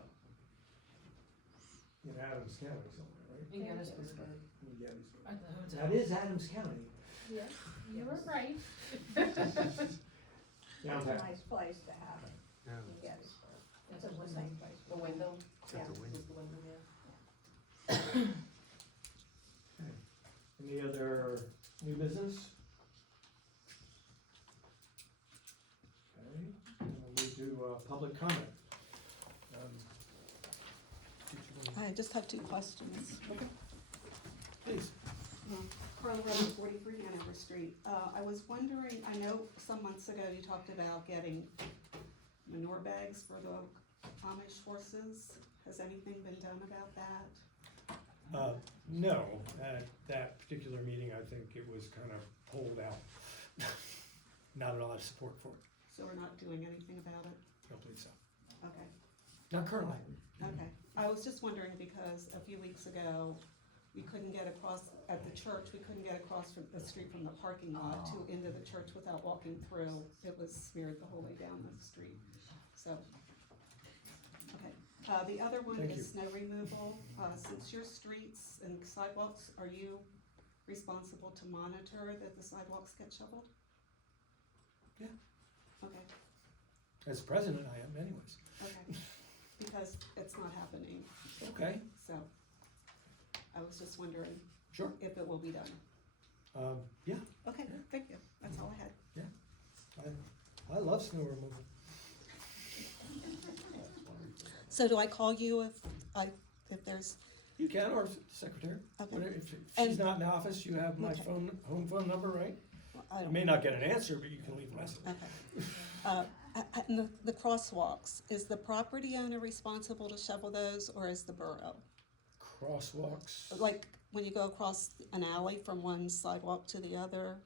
In Adams County somewhere, right? In Gettysburg. In Gettysburg. At the hotel. That is Adams County. Yeah, you were right. It's a Downtown. nice place to have it, in Gettysburg. It's the same place. The window? Yeah. Is the window, yeah. Any other new business? Okay, we'll move to, public comment. I just have 2 questions. Please. Carla Rose, 43 Hanover Street. I was wondering, I know some months ago you talked about getting manure bags for the Amish horses. Has anything been done about that? No, at that particular meeting, I think it was kind of pulled out. Not a lot of support for it. So we're not doing anything about it? Don't believe so. Okay. Not currently. Okay, I was just wondering because a few weeks ago, we couldn't get across, at the church, we couldn't get across from the street from the parking lot to into the church without walking through. It was smeared the whole way down the street, so. Okay, the other one Thank you. is snow removal. Since your streets and sidewalks, are you responsible to monitor that the sidewalks get shoveled? Yeah. Okay, As president, I am anyways. okay, because it's not happening. Okay. So, I was just wondering Sure. if it will be done. Yeah. Okay, thank you, that's all I had. I love snow removal. So do I call you if there's, You can, or secretary. Okay. Whatever, if she's And- not in the office, you have my Okay. home phone number, right? I You don't, may not get an answer, but you can leave a message. okay. And the crosswalks, is the property owner responsible to shovel those, or is the borough? Crosswalks, Like, when you go across an alley from one sidewalk to the other?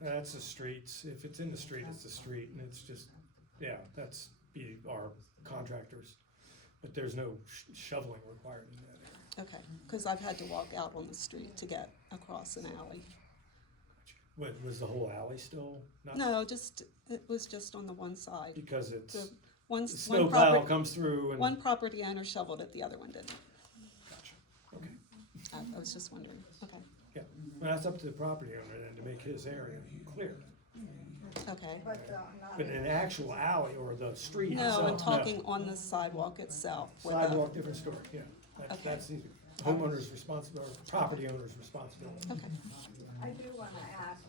that's the streets. If it's in the street, it's the street, and it's just, yeah, that's be our contractors. But there's no shoveling required in that area. Okay, because I've had to walk out on the street to get across an alley. What, was the whole alley still not? No, it was just on the one side. Because it's, The the one snow pile property, comes through and. one property owner shoveled it, the other one didn't. Gotcha. Okay. I was just wondering, okay, Yeah, well, that's up to the property owner then to make his area clear. okay. But, not. But an actual alley or the street No, itself. I'm talking on the sidewalk itself. with a- Sidewalk, different story, yeah. Okay. That's the homeowner's responsibility, or property owner's responsibility. Okay. I do wanna ask,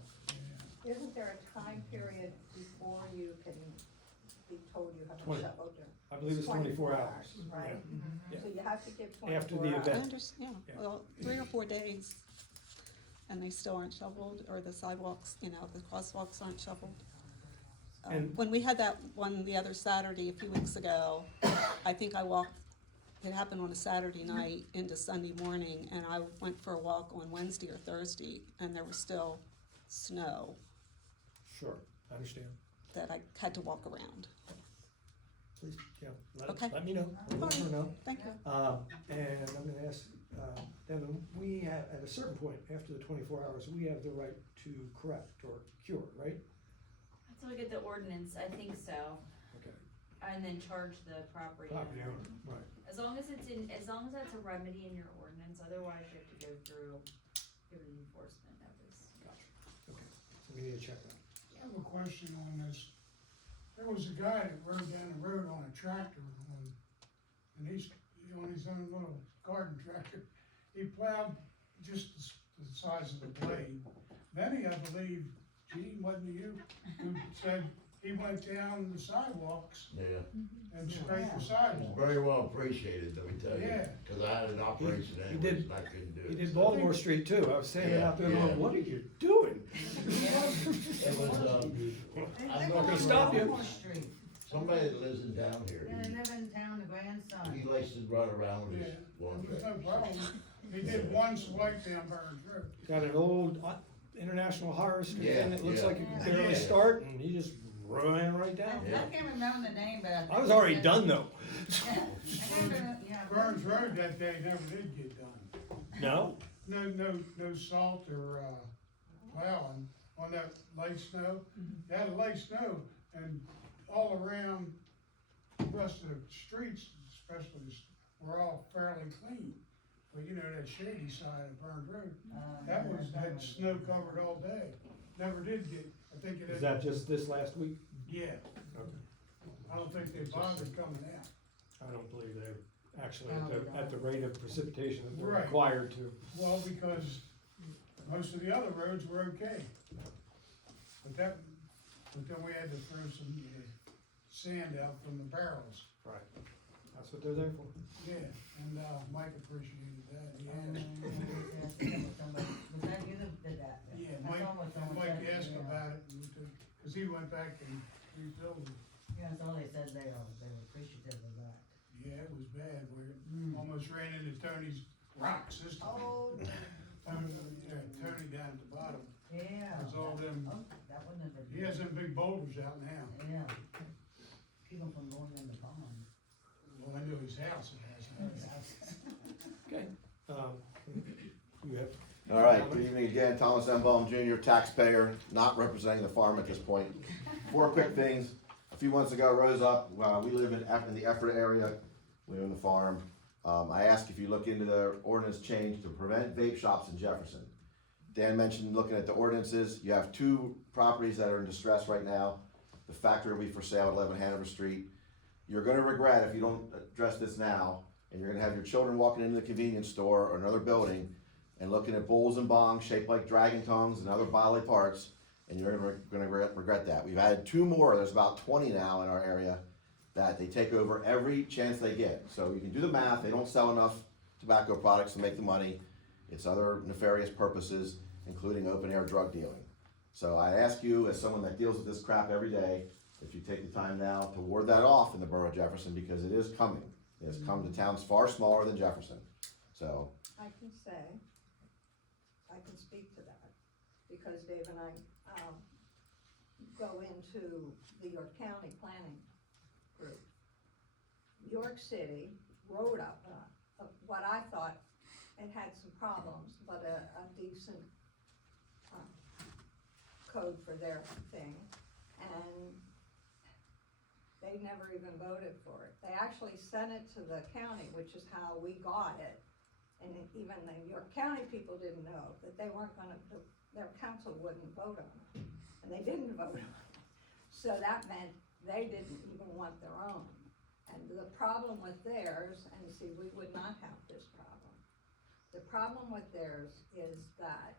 isn't there a time period before you can be told you have a 20. shovel? I believe it's 24 hours. Right? Yeah. So you have to give After 24 the hours. I event. understand, Yeah. well, 3 or 4 days, and they still aren't shoveled, or the sidewalks, the crosswalks aren't shoveled. And- When we had that one the other Saturday, a few weeks ago, I think I walked, it happened on a Saturday night into Sunday morning, and I went for a walk on Wednesday or Thursday, and there was still snow Sure, I understand. that I had to walk around. Please, yeah, Okay. let me know. Let her know. Thank you. And I'm gonna ask, Devin, we have, at a certain point, after the 24 hours, we have the right to correct or cure, right? Let's look at the ordinance, I think so, Okay. and then charge the property Property owner. owner, right. As long as that's a remedy in your ordinance, otherwise you have to go through, give an enforcement notice. Gotcha. Okay, so we need to check that. I have a question on this. There was a guy that rode down the road on a tractor and he's on his own little garden tractor. He plowed just the size of the blade. Then I believe, Gene, wasn't it you, who said he went down the sidewalks Yeah. and scraped the It's sidewalks. very well appreciated, let me tell you, Yeah. cause I had an operation He anyways did- and I couldn't do it. He did so- Baltimore Street too. I was standing Yeah, out there yeah. going, what are you doing? It was, I'm not gonna stop you. somebody that lives in town here, And they live in town, the grandson. he likes to run around with his Yeah. lawn There's tractor. no problem. He did one swipe down Burns Road. Got an old International Horror Street Yeah, thing that looks yeah. like you can barely Yeah. start and he just ran right down. Yeah. I can't remember the name, but I think. I was already done though. I can't remember, yeah. Burns Road that day never did get done. No? No salt or, plowing on that light snow. They had a light snow and all around the rest of the streets, especially, were all fairly clean. But you know, that shady side of Burns Road, that had snow covered all day. Never did get, I think it had. Is that just this last week? Yeah, Okay. I don't think they bothered coming out. I don't believe they're actually at the rate of precipitation that they're Right. required to. Well, because most of the other roads were okay. But then we had to throw some sand out from the barrels. Right. That's what they're there for. Yeah, and, Mike appreciated that, he And asked. was that you that did that? Yeah, I saw what Mike someone said, asked yeah. about it, cause he went back and rebuilt it. Yeah, that's all they said, they were appreciative of that. Yeah, it was bad, we almost ran into Tony's rocks this time. Oh, Tony down at the bottom, Yeah. it's all them, Oh, that wouldn't have been. he has them big boulders out now. Yeah. Keep them from going in the pond. Well, I know his house it has. Okay. You have. All right, good evening again, Thomas M. Baum Jr., taxpayer, not representing the farm at this point. 4 quick things. A few months ago, rose up, we live in the Effort area, we live in the farm. I asked if you look into the ordinance change to prevent vape shops in Jefferson. Dan mentioned looking at the ordinances, you have 2 properties that are in distress right now. The factory will be for sale at 11 Hanover Street. You're gonna regret if you don't address this now, and you're gonna have your children walking into the convenience store or another building and looking at bowls and bongs shaped like dragon tongues and other bodily parts, and you're gonna regret that. We've added 2 more, there's about 20 now in our area, that they take over every chance they get. So you can do the math, they don't sell enough tobacco products to make the money. It's other nefarious purposes, including open air drug dealing. So I ask you, as someone that deals with this crap every day, if you take the time now to ward that off in the borough of Jefferson, because it is coming. It has come to towns far smaller than Jefferson. So, I can say, I can speak to that, because Dave and I, go into the York County Planning Group. York City wrote up, what I thought it had some problems, but a decent, code for their thing, and they never even voted for it. They actually sent it to the county, which is how we got it. And even the York County people didn't know that they weren't gonna, their council wouldn't vote on it. And they didn't vote on it. So that meant they didn't even want their own. And the problem with theirs, and see, we would not have this problem. The problem with theirs is that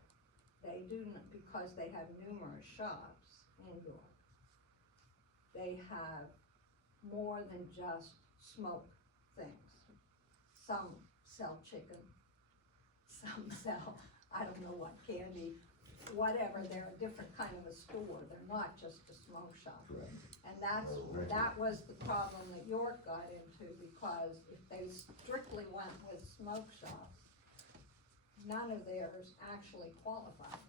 they do, because they have numerous shops in York, they have more than just smoke things. Some sell chicken, some sell, I don't know what, candy, whatever, they're a different kind of a store, they're not just a smoke shop. correct. And that was the problem that York got into, because if they strictly went with smoke shops, none of theirs actually qualified.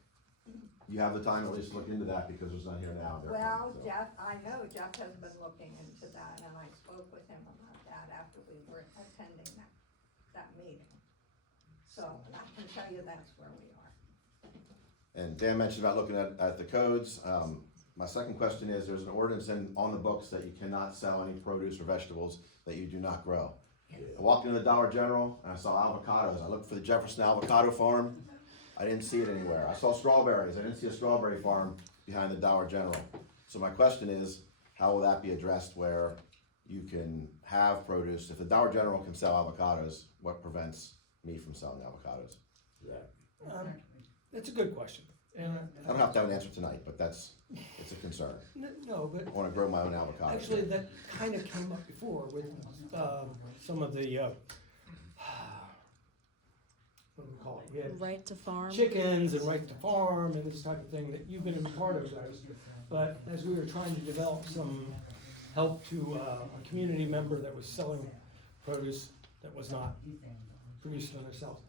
You have the time at least to look into that because it's not here now. Well, So. Jeff, I know Jeff has been looking into that, and I spoke with him about that after we were attending that meeting. So, I can tell you that's where we are. And Dan mentioned about looking at the codes. My second question is, there's an ordinance on the books that you cannot sell any produce or vegetables that you do not grow. I walked into the Dollar General and I saw avocados. I looked for the Jefferson Avocado Farm. I didn't see it anywhere. I saw strawberries. I didn't see a strawberry farm behind the Dollar General. So my question is, how will that be addressed where you can have produce? If the Dollar General can sell avocados, what prevents me from selling avocados? That's a good question. And I don't have to have an answer tonight, but it's a concern. no, but I wanna grow my own avocados. actually, that kind of came up before with some of the, what do we call it? We had Right to farm. chickens and right to farm and this type of thing that you've been a part of those. But as we were trying to develop some help to a community member that was selling produce that was not produced on themselves,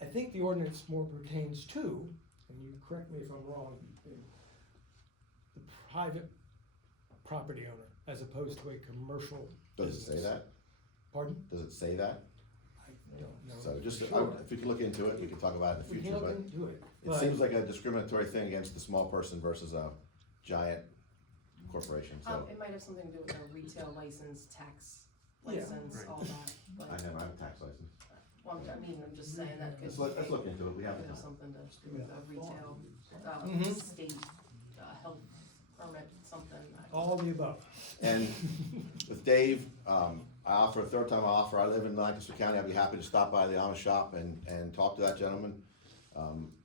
I think the ordinance more pertains to, and you correct me if I'm wrong, the private property owner as opposed to a commercial Does it business. say that? Pardon? Does it say that? I don't know. So just, Sure. if we can look into it, we can talk about it in the We can future, look but into it. it but- seems like a discriminatory thing against the small person versus a giant corporation, so. It might have something to do with their retail license, tax Yeah. license, Right. all that, but, I have a tax license. well, I'm just saying that could. Let's look into it, we have the Have time. something to do with the retail, Mhm. state, health permit, something. All of the above. And with Dave, I offer a third time offer, I live in Lancaster County, I'd be happy to stop by the Amish shop and talk to that gentleman.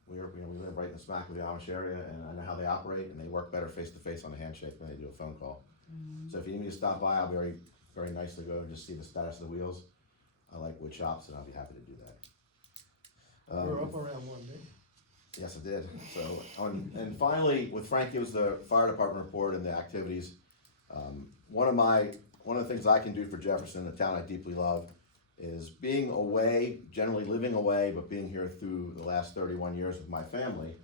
We live right in the smack of the Amish area, and I know how they operate, and they work better face to face on a handshake than they do a phone call. So if you need me to stop by, I'll very, very nicely go and just see the status of the wheels. I like wood shops, and I'll be happy to do that. We're up around one day. Yes, I did. So, and finally, with Frank gives the fire department report and the activities, one of the things I can do for Jefferson, a town I deeply love, is being away, generally living away, but being here through the last 31 years with my family,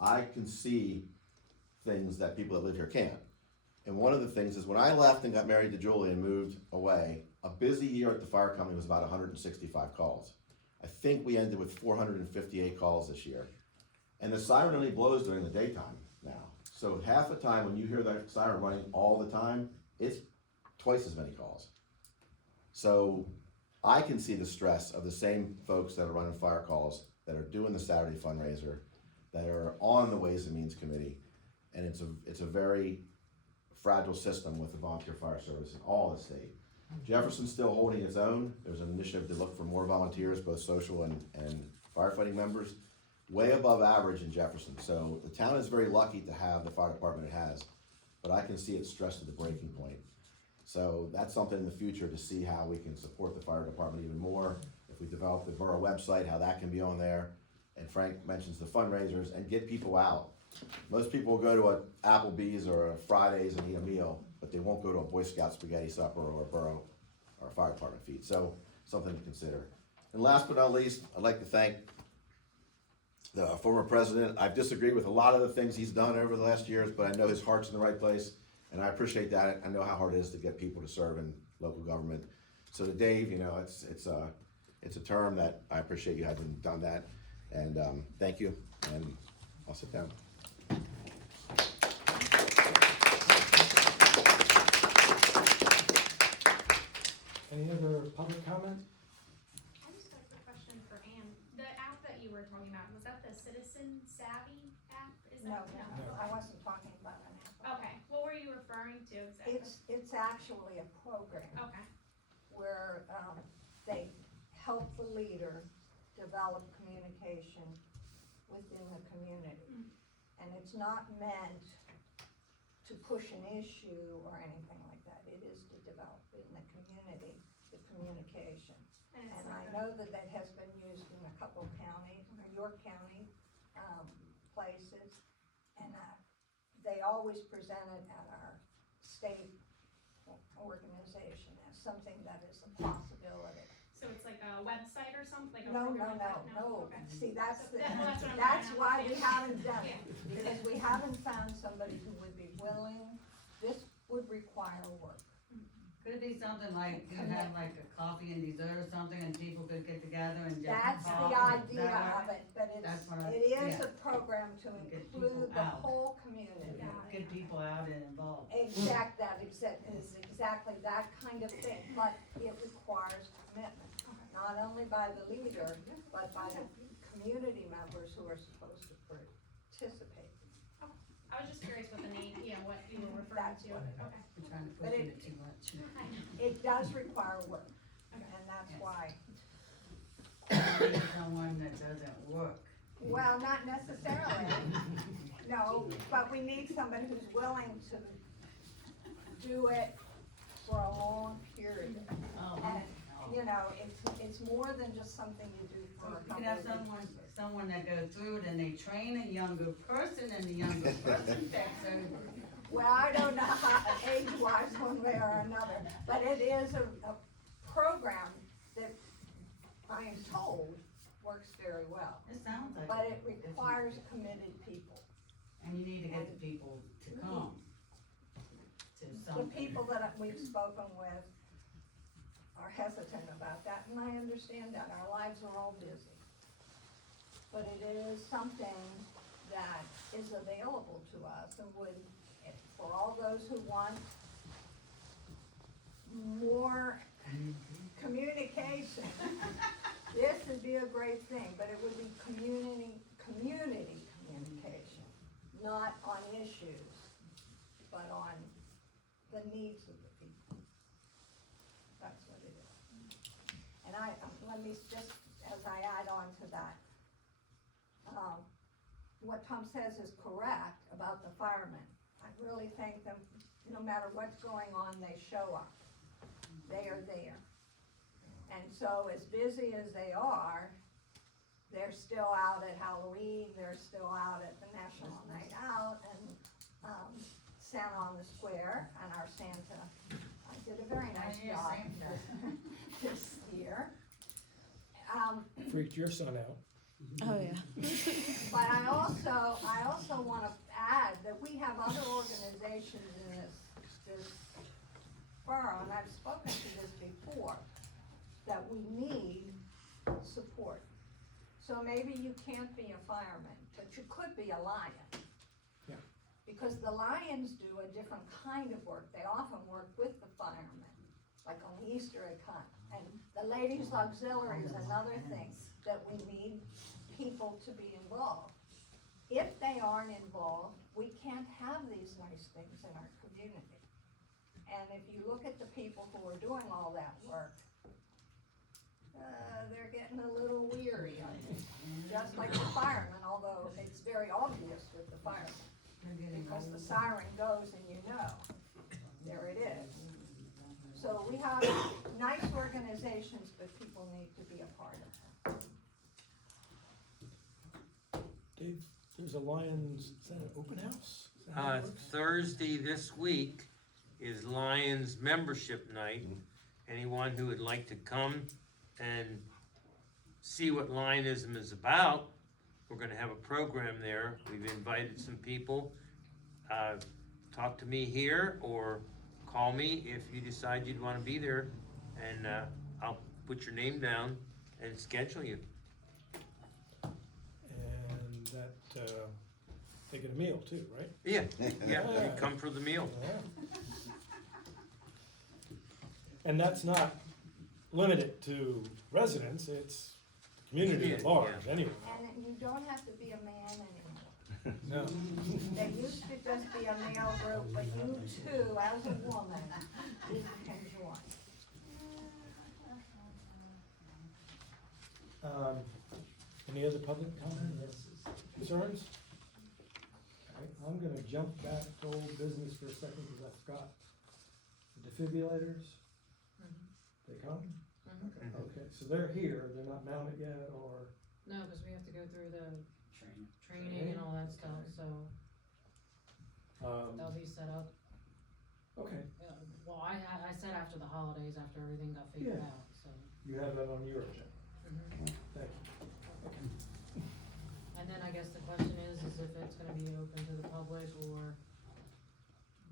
I can see things that people that live here can't. And one of the things is when I left and got married to Julie and moved away, a busy year at the fire company was about 165 calls. I think we ended with 458 calls this year. And the siren only blows during the daytime now. So half the time when you hear that siren running all the time, it's twice as many calls. So I can see the stress of the same folks that are running fire calls, that are doing the Saturday fundraiser, that are on the Ways and Means Committee. And it's a very fragile system with the volunteer fire service in all the state. Jefferson's still holding its own. There's an initiative to look for more volunteers, both social and firefighting members. way above average in Jefferson. So the town is very lucky to have the fire department it has, but I can see it stressed to the breaking point. So that's something in the future to see how we can support the fire department even more. If we develop the borough website, how that can be on there. And Frank mentions the fundraisers and get people out. Most people go to a Applebee's or a Fridays and eat a meal, but they won't go to a Boy Scout spaghetti supper or a borough or a fire department feed. So something to consider. And last but not least, I'd like to thank the former president. I've disagreed with a lot of the things he's done over the last years, but I know his heart's in the right place, and I appreciate that. I know how hard it is to get people to serve in local government. So to Dave, you know, it's a term that I appreciate you having done that, and thank you. And I'll sit down. Any other public comment? I just got a quick question for Ann. The app that you were talking about, was that the Citizen Savvy app? Is No, that, I wasn't talking about an app. Okay, what were you referring to exactly? It's actually a program Okay, where, they help the leader develop communication within the community. And it's not meant to push an issue or anything like that. It is to develop in the community, the communication. and it's And I like know that that has been used in a couple of counties, York County, places. And, they always present it at our state organization as something that is a possibility. so it's like a website or something, like a No, program no, like that? no. Okay. See, that's the, That's what I'm that's trying to why we haven't done Yeah. it. Because we haven't found somebody who would be willing. This would require work. Could it be something like, you have like a coffee and dessert or something and people could get together and just That's talk? the idea Is that of it, but That's what I- it is yeah. a program to Get include people the out. whole community. Get people out and involved. Is exactly that kind of thing, but it requires commitment, not only by the leader, but by the community members who are supposed to participate. I was just curious what the name, what you were referring to. Okay. We're trying to But push it- it too much. It does require work, and that's Yes. why. Maybe someone that doesn't work. Well, not necessarily, no, but we need somebody who's willing to do it for a long period. And, you know, it's more than just something you do for a You couple could have of weeks. someone that goes through it and they train a younger person and the younger person takes over. Well, I don't know how, age-wise, one way or another, but it is a program that I am told works very well. It sounds like. But it requires committed people. And you need to get the people to come to The something. people that we've spoken with are hesitant about that, and I understand that, our lives are all busy. But it is something that is available to us and would, for all those who want more communication, this would be a great thing, but it would be community communication, not on issues, but on the needs of the people. That's what it is. And let me just, as I add on to that, what Tom says is correct about the firemen. I really think them, no matter what's going on, they show up. They are there. And so as busy as they are, they're still out at Halloween, they're still out at the National Night Out and, Santa on the Square, and our Santa, did a very nice yeah, job Santa. this year. Freaked your son out. Oh, yeah. But I also wanna add that we have other organizations in this borough, and I've spoken to this before, that we need support. So maybe you can't be a fireman, but you could be a lion. Yeah. Because the lions do a different kind of work, they often work with the firemen, like on the Easter egg hunt. And the ladies' auxiliary is another thing that we need people to be involved. If they aren't involved, we can't have these nice things in our community. And if you look at the people who are doing all that work, they're getting a little weary, I think. Just like the firemen, although it's very obvious with the firemen, because the siren goes and you know, there it is. So we have nice organizations, but people need to be a part of them. Dave, there's a Lions, is that an open house? Is that how it works? Thursday this week is Lions membership night. Anyone who would like to come and see what Lionism is about, we're gonna have a program there. We've invited some people. Talk to me here or call me if you decide you'd wanna be there, and I'll put your name down and schedule you. And that, they get a meal too, right? Yeah, you come for the meal. Yeah. And that's not limited to residents, it's community at large, anyway. And you don't have to be a man anymore. No. They used to just be a male group, but you too, as a woman, you can join. Any other public comments, concerns? Okay, I'm gonna jump back to old business for a second, because I forgot. The defibrillators, they come? Okay, so they're here, they're not mounted yet, or? No, cause we have to go through the training and all that stuff, so they'll be set up. Okay, Well, I said after the holidays, after everything got figured Yeah. out, so. you have that on your agenda, Mhm. thank you. And then I guess the question is if it's gonna be open to the public or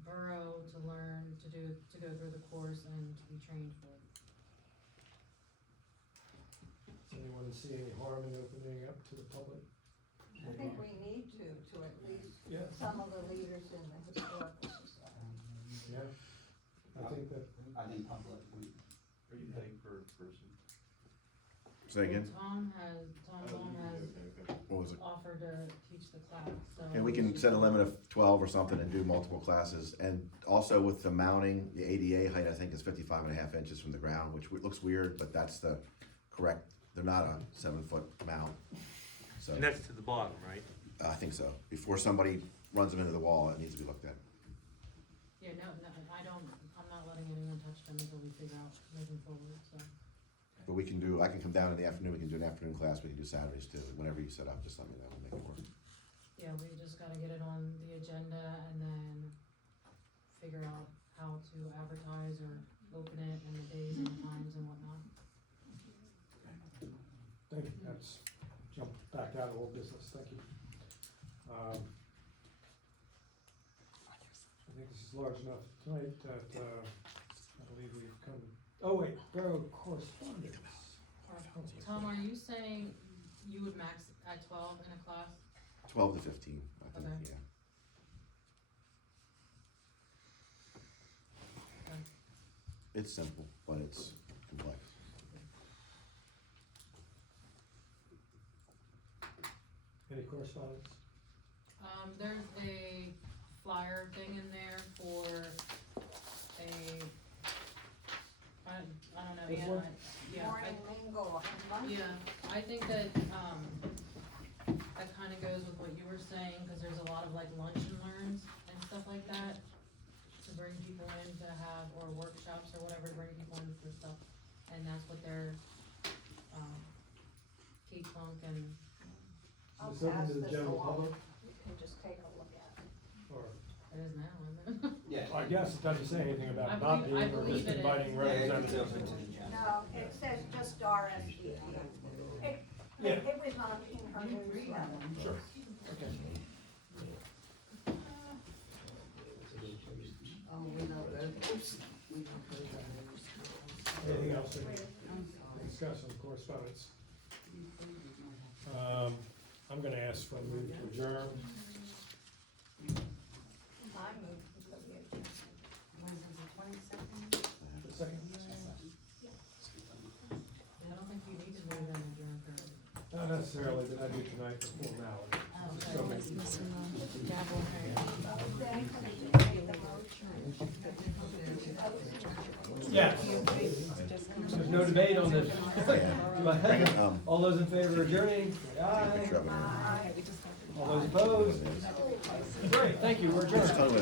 borough to learn, to go through the course and to be trained for it. Does anyone see any harm in opening up to the public? I think we need to at least, Yeah. some of the leaders in the historical society. Yeah, I think that. I think public, Are you paying per person? Say again? Tom Long has What was it? offered to teach the class, so. And we can set a limit of 12 or something and do multiple classes. And also with the mounting, the ADA height, I think is 55.5 inches from the ground, which looks weird, but that's the correct, they're not a 7-foot mount. So, And that's to the bottom, right? I think so. Before somebody runs them into the wall, it needs to be looked at. Yeah, no, I'm not letting anyone touch them until we figure out moving forward, so. But I can come down in the afternoon, we can do an afternoon class, we can do Saturdays too. Whenever you set up, just let me know, we'll make it work. Yeah, we just gotta get it on the agenda and then figure out how to advertise or open it and the days and the times and whatnot. Thank you, that's, jump back out of old business, thank you. I think this is large enough tonight that, I believe we've come, oh wait, borough correspondence. Tom, are you saying you would max at 12 in a class? 12 to 15, I think, Okay. yeah. Okay. It's simple, but it's complex. Any correspondence? There's a flyer thing in there for I don't know, This yeah, one? Morning mingle and lunch. Yeah, I think that, that kinda goes with what you were saying, cause there's a lot of like lunch and learns and stuff like that. To bring people in to have, or workshops or whatever, to bring people in for stuff, and that's what they're, Kate Funk and, I'll Is this open pass to the this general along. public, You can just take a look at it. or, it is now, isn't it? Yeah. I guess it doesn't say anything I about not believe- I being, or believe just it is. inviting representatives. No, it says just RSVP. Yeah. It was on in her newsletter. Sure, okay. Anything else to discuss on correspondence? I'm gonna ask for a move to adjourn. I moved to the agenda. A second. I don't think you need to move them adjourn for. Not necessarily, but I do tonight for formality. Okay. So maybe- Yes. no debate on this. Do I Bring it have- home. All those in favor of adjourning, say aye. Picture of it. All those opposed? Great, thank you, we're adjourned. Just tell me